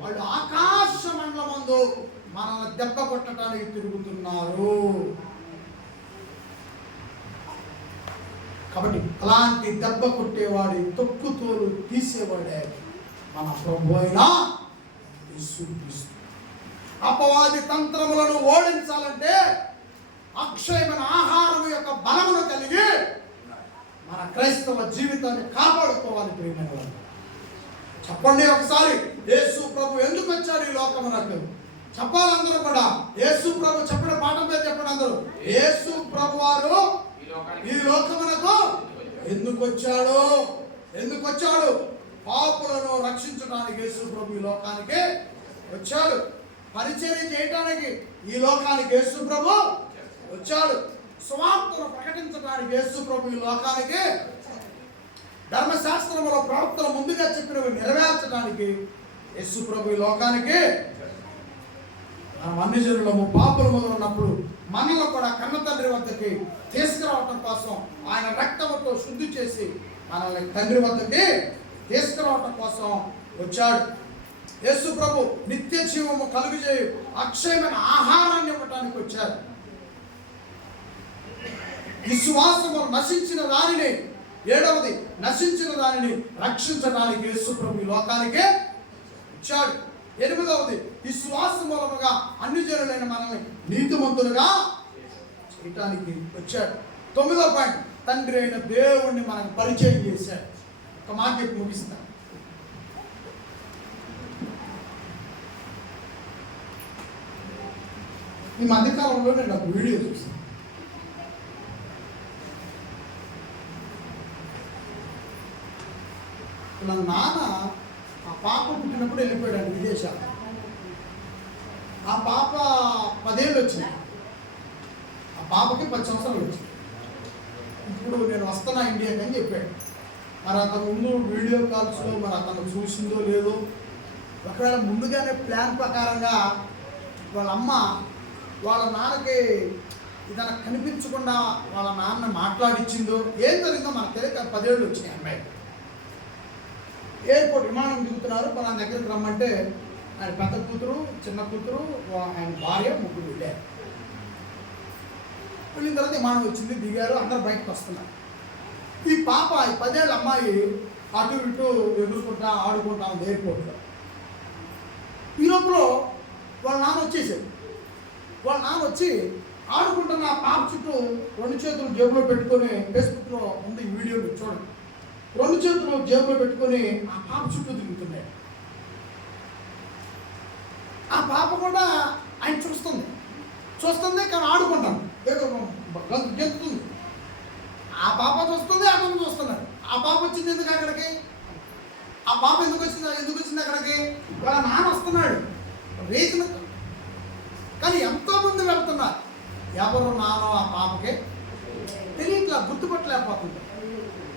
వాళ్ళు ఆకాశ మండలమందు మనల్ని దెబ్బ కొట్టడానికి తిరుగుతున్నారు. కాబట్టి అలాంటి దెబ్బ కొట్టేవాడి తొక్కుతోలు తీసేవాడే మన ప్రభు అయిన యేసుక్రీస్తు. అపవాది తంత్రములను ఓడించాలంటే అక్షయమైన ఆహారం యొక్క బలమును కలిగి మన క్రైస్తవ జీవితాన్ని కాపాడుకోవాలి. ప్రియమైన వాళ్ళు చెప్పండి ఒకసారి, యేసు ప్రభు ఎందుకు వచ్చాడు ఈ లోకమునకు? చెప్పాలందరూ కూడా. యేసు ప్రభు చెప్పిన పాఠం పేరు చెప్పండి అందరూ. యేసు ప్రభు వారు ఈ లోకమునకు ఎందుకు వచ్చాడు? ఎందుకు వచ్చాడు? పాపులను రక్షించడానికి యేసు ప్రభు ఈ లోకానికి వచ్చాడు. పరిచర్య చేయడానికి ఈ లోకానికి యేసు ప్రభు వచ్చాడు. సువార్తను ప్రకటించడానికి యేసు ప్రభు ఈ లోకానికి, ధర్మశాస్త్రంలో ప్రవక్తలు ముందుగా చెప్పినవి నెరవేర్చడానికి యేసు ప్రభు ఈ లోకానికి. మనం అన్ని జనులము పాపులము ఉన్నప్పుడు మనల్ని కూడా కన్న తండ్రి వద్దకి తీసుకురావటం కోసం ఆయన రక్తముతో శుద్ధి చేసి మనల్ని తండ్రి వద్దకి తీసుకురావటం కోసం వచ్చాడు. యేసు ప్రభు నిత్య జీవము కలుగజేయు అక్షయమైన ఆహారాన్ని ఇవ్వటానికి వచ్చారు. విశ్వాసము నశించిన దానిని, 7వది నశించిన దానిని రక్షించడానికి యేసు ప్రభు ఈ లోకానికే వచ్చాడు. 8వది విశ్వాస మూలముగా అన్ని జనులైన మనల్ని నీతిమంతులుగా చేయటానికి వచ్చాడు. 9వ పాయింట్, తండ్రి అయిన దేవుణ్ణి మనకు పరిచయం చేశాడు. ఒక మాట చెప్పి ముగిస్తాను. ఈ మధ్యకాలంలో నేను ఒక వీడియో చూసాను. నా నాన్న ఆ పాప పుట్టినప్పుడు వెళ్ళిపోయాడు విదేశాలు. ఆ పాప 10 ఏళ్ళు వచ్చినాయి. ఆ పాపకి 10 సంవత్సరాలు వచ్చినాయి. ఇప్పుడు నేను వస్తున్నా ఇండియాకి అని చెప్పాడు. మరి అతను ముందు వీడియో కాల్స్లో మరి అతను చూసిందో లేదో, ఒకవేళ ముందుగానే ప్లాన్ ప్రకారంగా వాళ్ళ అమ్మ వాళ్ళ నాన్నకి ఇదన కనిపించకుండా వాళ్ళ నాన్న మాట్లాడించిందో ఏం జరిగిందో మనకు తెలియక 10 ఏళ్ళు వచ్చినాయి. అమ్మాయి ఎయిర్పోర్ట్ విమానం దిగుతున్నారు, మన దగ్గరికి రమ్మంటే ఆయన పెద్ద కూతురు, చిన్న కూతురు, ఆయన భార్య, ముగ్గురు వెళ్ళారు. వెళ్ళిన తర్వాత విమానం వచ్చింది, దిగారు, అందరు బయటకు వస్తున్నారు. ఈ పాప, ఈ 10 ఏళ్ళ అమ్మాయి అటు ఇటు ఎదుర్కొంటా ఆడుకుంటా ఉంది ఎయిర్పోర్ట్లో. ఈ లోపల వాళ్ళ నాన్న వచ్చేసారు. వాళ్ళ నాన్న వచ్చి ఆడుకుంటున్న ఆ పాప చుట్టూ 2 చేతులు జేబులో పెట్టుకొని, ఫేస్బుక్లో ఉంది ఈ వీడియో మీరు చూడండి, 2 చేతులు జేబులో పెట్టుకొని ఆ పాప చుట్టూ తిరుగుతున్నాయి. ఆ పాప కూడా ఆయన చూస్తుంది కానీ ఆడుకుంటాను గెలుతుంది. ఆ పాప చూస్తుంది, అతను చూస్తున్నారు. ఆ పాప వచ్చింది ఎందుకు అక్కడికి? ఆ పాప ఎందుకు వచ్చింది అక్కడికి? వాళ్ళ నాన్న వస్తున్నాడు రీజన్. కానీ ఎంతోమంది వెళ్తున్నారు, ఎవరు నానో ఆ పాపకి తెలియట్లా, గుర్తుపట్టలేకపోతుంది,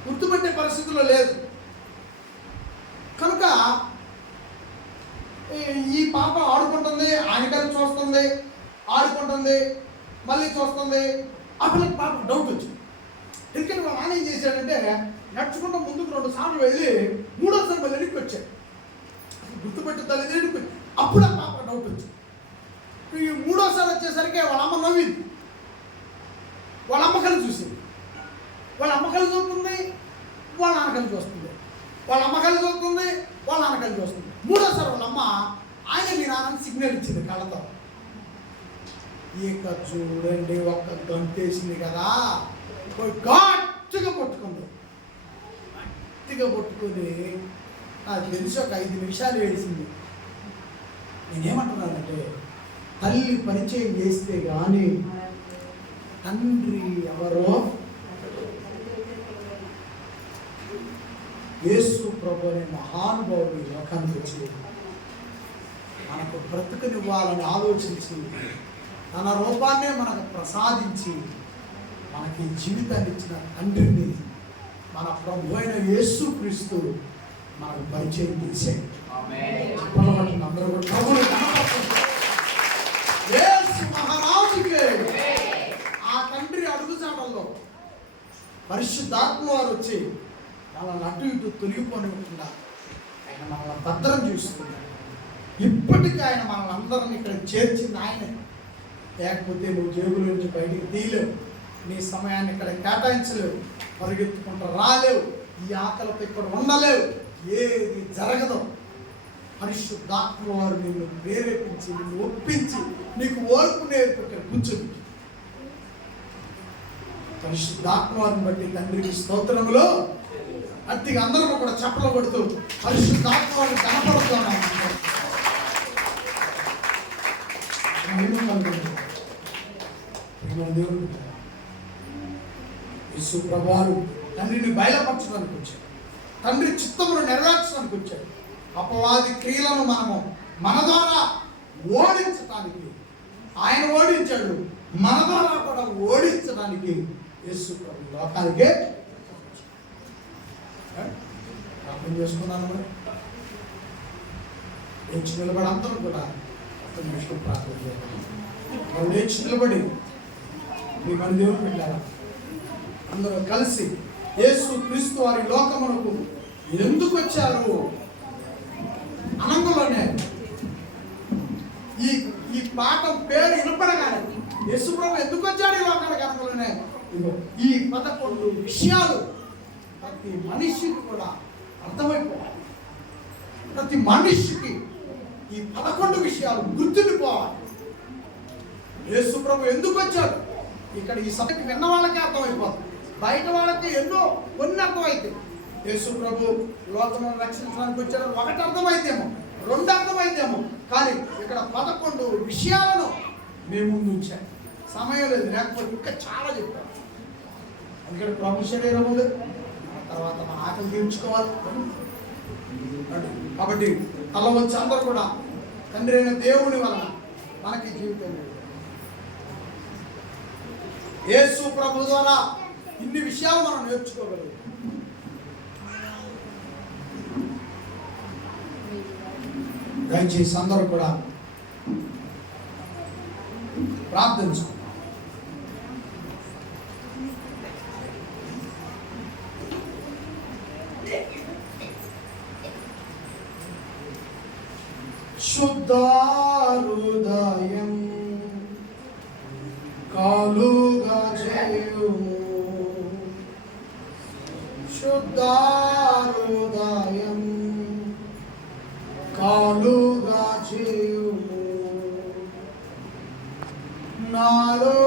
గుర్తుపట్టే పరిస్థితుల్లో లేదు. కనుక ఈ పాప ఆడుకుంటుంది, ఆయనకని చూస్తుంది, ఆడుకుంటుంది, మళ్ళీ చూస్తుంది. అప్పుడు పాప డౌట్ వచ్చింది. ఎందుకంటే వాళ్ళ నాన్న ఏం చేశాడంటే నడుచుకుంటూ ముందుకు 2 సార్లు వెళ్ళి 3వసారి మళ్ళీ వెనక్కి వచ్చాడు. గుర్తుపెట్టుతుంది వెనక్కి. అప్పుడు ఆ పాప డౌట్ వచ్చింది. ఈ 3వసారి వచ్చేసరికి వాళ్ళ అమ్మ నవ్వింది. వాళ్ళ అమ్మ కలిసి చూసింది. వాళ్ళ అమ్మ కలిసి చూస్తుంది, వాళ్ళ నాన్న కలిసి వస్తుంది. వాళ్ళ అమ్మ కలిసి వస్తుంది, వాళ్ళ నాన్న కలిసి వస్తుంది. 3వసారి వాళ్ళ అమ్మ ఆయన మీ నాన్న సిగ్నల్ ఇచ్చింది కళ్ళతో. ఇక చూడండి, ఒక్క గంటేసింది కదా, గట్టిగా పట్టుకుంది. గట్టిగా పట్టుకొని నాకు తెలిసి ఒక 5 నిమిషాలు ఏడిసింది. నేనేమంటున్నానంటే, తల్లి పరిచయం చేస్తే కానీ తండ్రి ఎవరో యేసు ప్రభు అనే మహానుభావుడు లోకానికి వచ్చి మనకు బ్రతుకునివ్వాలని ఆలోచించి తన రూపాన్నే మనకు ప్రసాదించి మనకి జీవితాన్ని ఇచ్చిన తండ్రిని మన ప్రభు అయిన యేసు క్రీస్తు మనకు పరిచయం చేశాడు. అందరూ కూడా ప్రభుని యేసు మహారాజుకే ఆ తండ్రి అడుగుజాడల్లో పరిశుద్ధాత్మ వారు వచ్చి మనల్ని అటు ఇటు తొలగిపోనివ్వకుండా ఆయన మనల్ని భద్రం చూస్తున్నాడు. ఇప్పటికీ ఆయన మనల్ని అందరిని ఇక్కడ చేర్చింది ఆయనే. లేకపోతే నువ్వు జేబుల నుంచి బయటికి తీయలేవు, నీ సమయాన్ని ఇక్కడ కేటాయించలేవు, పరిగెత్తుకుంటూ రాలేవు, ఈ ఆకలితో ఇక్కడ ఉండలేవు, ఏది జరగదు. పరిశుద్ధాత్మ వారు నిన్ను ప్రేరేపించి, నిన్ను ఒప్పించి, నీకు ఓర్పు నేర్పి ఇక్కడ కూర్చోబెట్టి, పరిశుద్ధాత్మ వారిని బట్టి తండ్రికి స్తోత్రములో అట్టిగా అందరం కూడా చప్పలు కొడుతూ పరిశుద్ధాత్మ వారిని కనపడుతున్నాం. దేవుడు యేసు ప్రభువారు తండ్రిని బయలుపరచడానికి వచ్చాడు, తండ్రి చిత్తమును నెరవేర్చడానికి వచ్చాడు. అపవాది క్రియలను మనము మన ద్వారా ఓడించడానికి ఆయన ఓడించాడు, మన ద్వారా కూడా ఓడించడానికి యేసు ప్రభు లోకానికే అర్థం చేసుకున్నాను. మరి లేచి నిలబడి అందరం కూడా ప్రార్థన చేయాలి. మనం లేచి నిలబడి మీ మన దేవుడు పెట్టారా అందరూ కలిసి యేసు క్రీస్తు వారి లోకమునకు ఎందుకు వచ్చారు అనంగంలోనే ఈ ఈ పాఠం పేరు వినపడగానే యేసుప్రభు ఎందుకు వచ్చాడు ఈ లోకానికి అనంగంలోనే ఈ 11 విషయాలు ప్రతి మనిషికి కూడా అర్థమైపోవాలి. ప్రతి మనిషికి ఈ 11 విషయాలు గుర్తుండిపోవాలి. యేసుప్రభు ఎందుకు వచ్చాడు ఇక్కడ ఈ సభకి విన్న వాళ్ళకే అర్థమైపోతుంది, బయట వాళ్ళకి కొన్ని అర్థమైతే. యేసుప్రభు లోకమును రక్షించడానికి వచ్చాడు, ఒకటి అర్థమైతేమో, 2 అర్థమైతేమో, కానీ ఇక్కడ 11 విషయాలను మేము ముందు ఉంచాం. సమయం లేదు, లేకపోతే ఇంకా చాలా చెప్పారు. అందుకని ప్రభు శరీరం ఉంది, తర్వాత మన ఆకలి తీర్చుకోవాలి. కాబట్టి తల వచ్చి అందరూ కూడా తండ్రి అయిన దేవుని వలన మనకి జీవితం లేదు. యేసు ప్రభు ద్వారా ఇన్ని విషయాలు మనం నేర్చుకోగలం. దయచేసి అందరూ కూడా ప్రార్థించుకుందాం. శుద్ధ హృదయం కలుగా చేయుము, శుద్ధ హృదయం కలుగా చేయుము, నాలో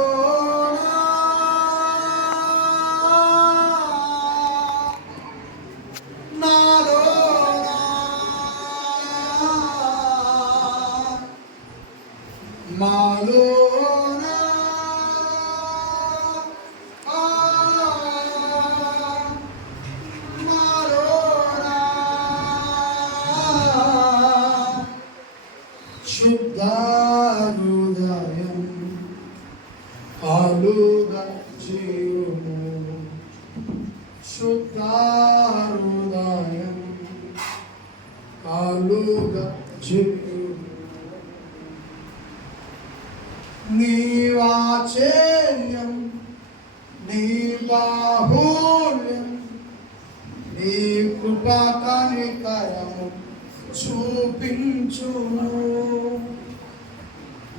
శుద్ధ హృదయం కలుగా చేయుము, శుద్ధ హృదయం కలుగా చేయుము, నీ వాత్సల్యం నీ బాహుల్యం నీ కృపా కనికరము చూపించుము,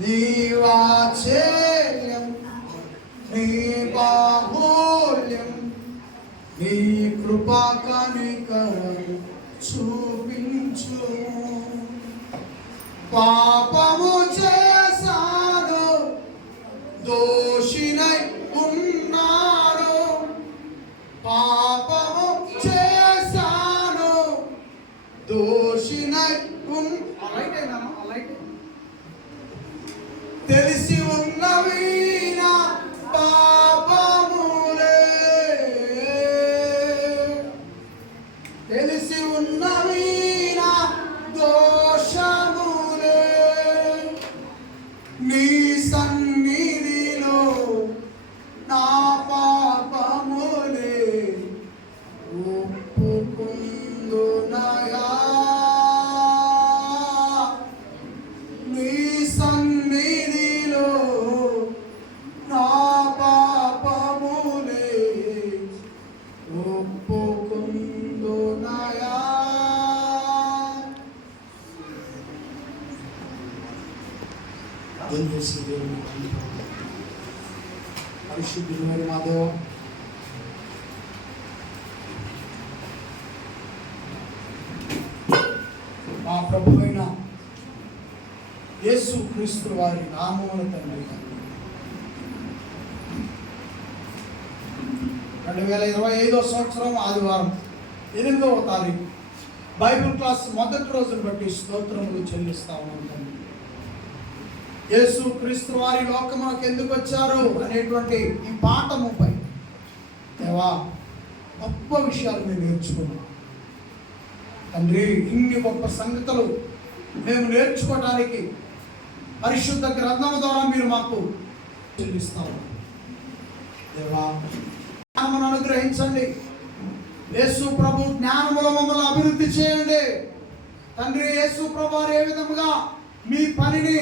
నీ వాత్సల్యం నీ బాహుల్యం నీ కృపా కనికరము చూపించుము. పాపము చేశాను, దోషినై ఉన్నాను, పాపము చేశాను, దోషినై తెలిసి ఉన్నవి నా పాపములే, తెలిసి ఉన్నవి నా దోషములే, నీ సన్నిధిలో నా పాపములే ఒప్పుకుందునయా, నీ సన్నిధిలో నా పాపములే ఒప్పుకుందునయా. పరిశుద్ధుడైన మా దేవా, మా ప్రభువైన యేసు క్రీస్తు వారి నామమున తండ్రి 2025 సంవత్సరం ఆదివారం 8వ తారీఖు బైబిల్ క్లాస్ మొదటి రోజును బట్టి స్తోత్రములు చెల్లిస్తా ఉన్నాం తండ్రి. యేసు క్రీస్తు వారి లోకమునకు ఎందుకు వచ్చారు అనేటువంటి ఈ పాఠముపై దేవా గొప్ప విషయాలు మేము నేర్చుకున్నాం తండ్రి. ఇన్ని గొప్ప సంగతులు మేము నేర్చుకోవడానికి పరిశుద్ధ గ్రంథం ద్వారా మీరు మాకు చెల్లిస్తాము దేవా. జ్ఞానమును అనుగ్రహించండి యేసు ప్రభు, జ్ఞానములో మమ్మల్ని అభివృద్ధి చేయండి తండ్రి. యేసు ప్రభు ఏ విధముగా మీ పనిని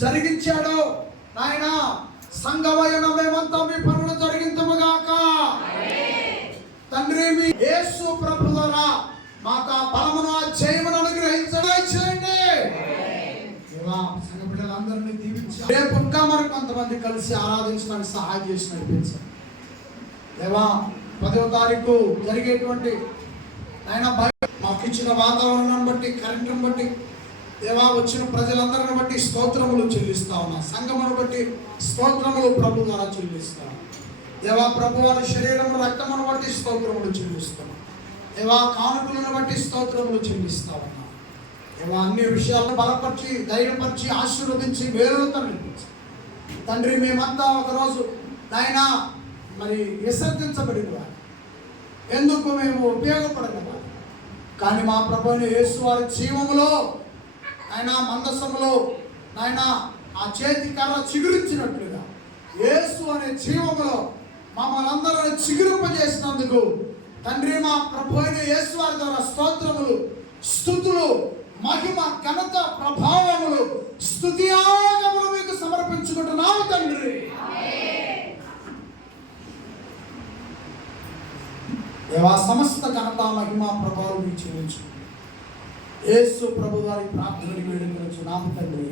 జరిగించాడో నాయన, సంఘమైన మేమంతా మీ పనులు జరిగించుగాక తండ్రి. మీ యేసు ప్రభు ద్వారా మాకు ఆ బలమును ఆ జయమును అనుగ్రహించండి. దేవా సంఘ బిడ్డలందరినీ దీవించి రేపు ఇంకా మరి కొంతమంది కలిసి ఆరాధించడానికి సహాయం చేసి నడిపించండి. దేవా 10వ తారీఖు జరిగేటువంటి ఆయన మాకు ఇచ్చిన వాతావరణాన్ని బట్టి, కరెంటును బట్టి, దేవా వచ్చిన ప్రజలందరిని బట్టి స్తోత్రములు చెల్లిస్తా ఉన్నా. సంఘమును బట్టి స్తోత్రములు ప్రభు ద్వారా చెల్లిస్తాం. దేవా ప్రభు వారి శరీరము రక్తమును బట్టి స్తోత్రములు చెల్లిస్తాం. దేవా కానుకలను బట్టి స్తోత్రములు చెల్లిస్తా ఉన్నా. దేవా అన్ని విషయాలను బలపరిచి, ధైర్యపరిచి, ఆశీర్వదించి వేరులతో నిలిపించి తండ్రి, మేమంతా ఒకరోజు నాయన మరి విసర్జించబడిన వారు, ఎందుకు మేము ఉపయోగపడని వారు, కానీ మా ప్రభువుని యేసు వారి జీవములో ఆయన మందసములో నాయన ఆ చేతి కర్ర చిగురించినట్లుగా యేసు అనే జీవములో మమ్మల్ని అందరూ చిగురింపజేసినందుకు తండ్రి, మా ప్రభు అయిన యేసు వారి ద్వారా స్తోత్రములు, స్తుతులు, మహిమ, ఘనత, ప్రభావములు, స్తుతియాగములు మీకు సమర్పించుకుంటున్నాము తండ్రి. దేవా సమస్త ఘనత, మహిమ, ప్రభావం మీకు చెల్లించు. యేసు ప్రభు వారి ప్రార్థనలు వేడుకొనుచున్నాము తండ్రి.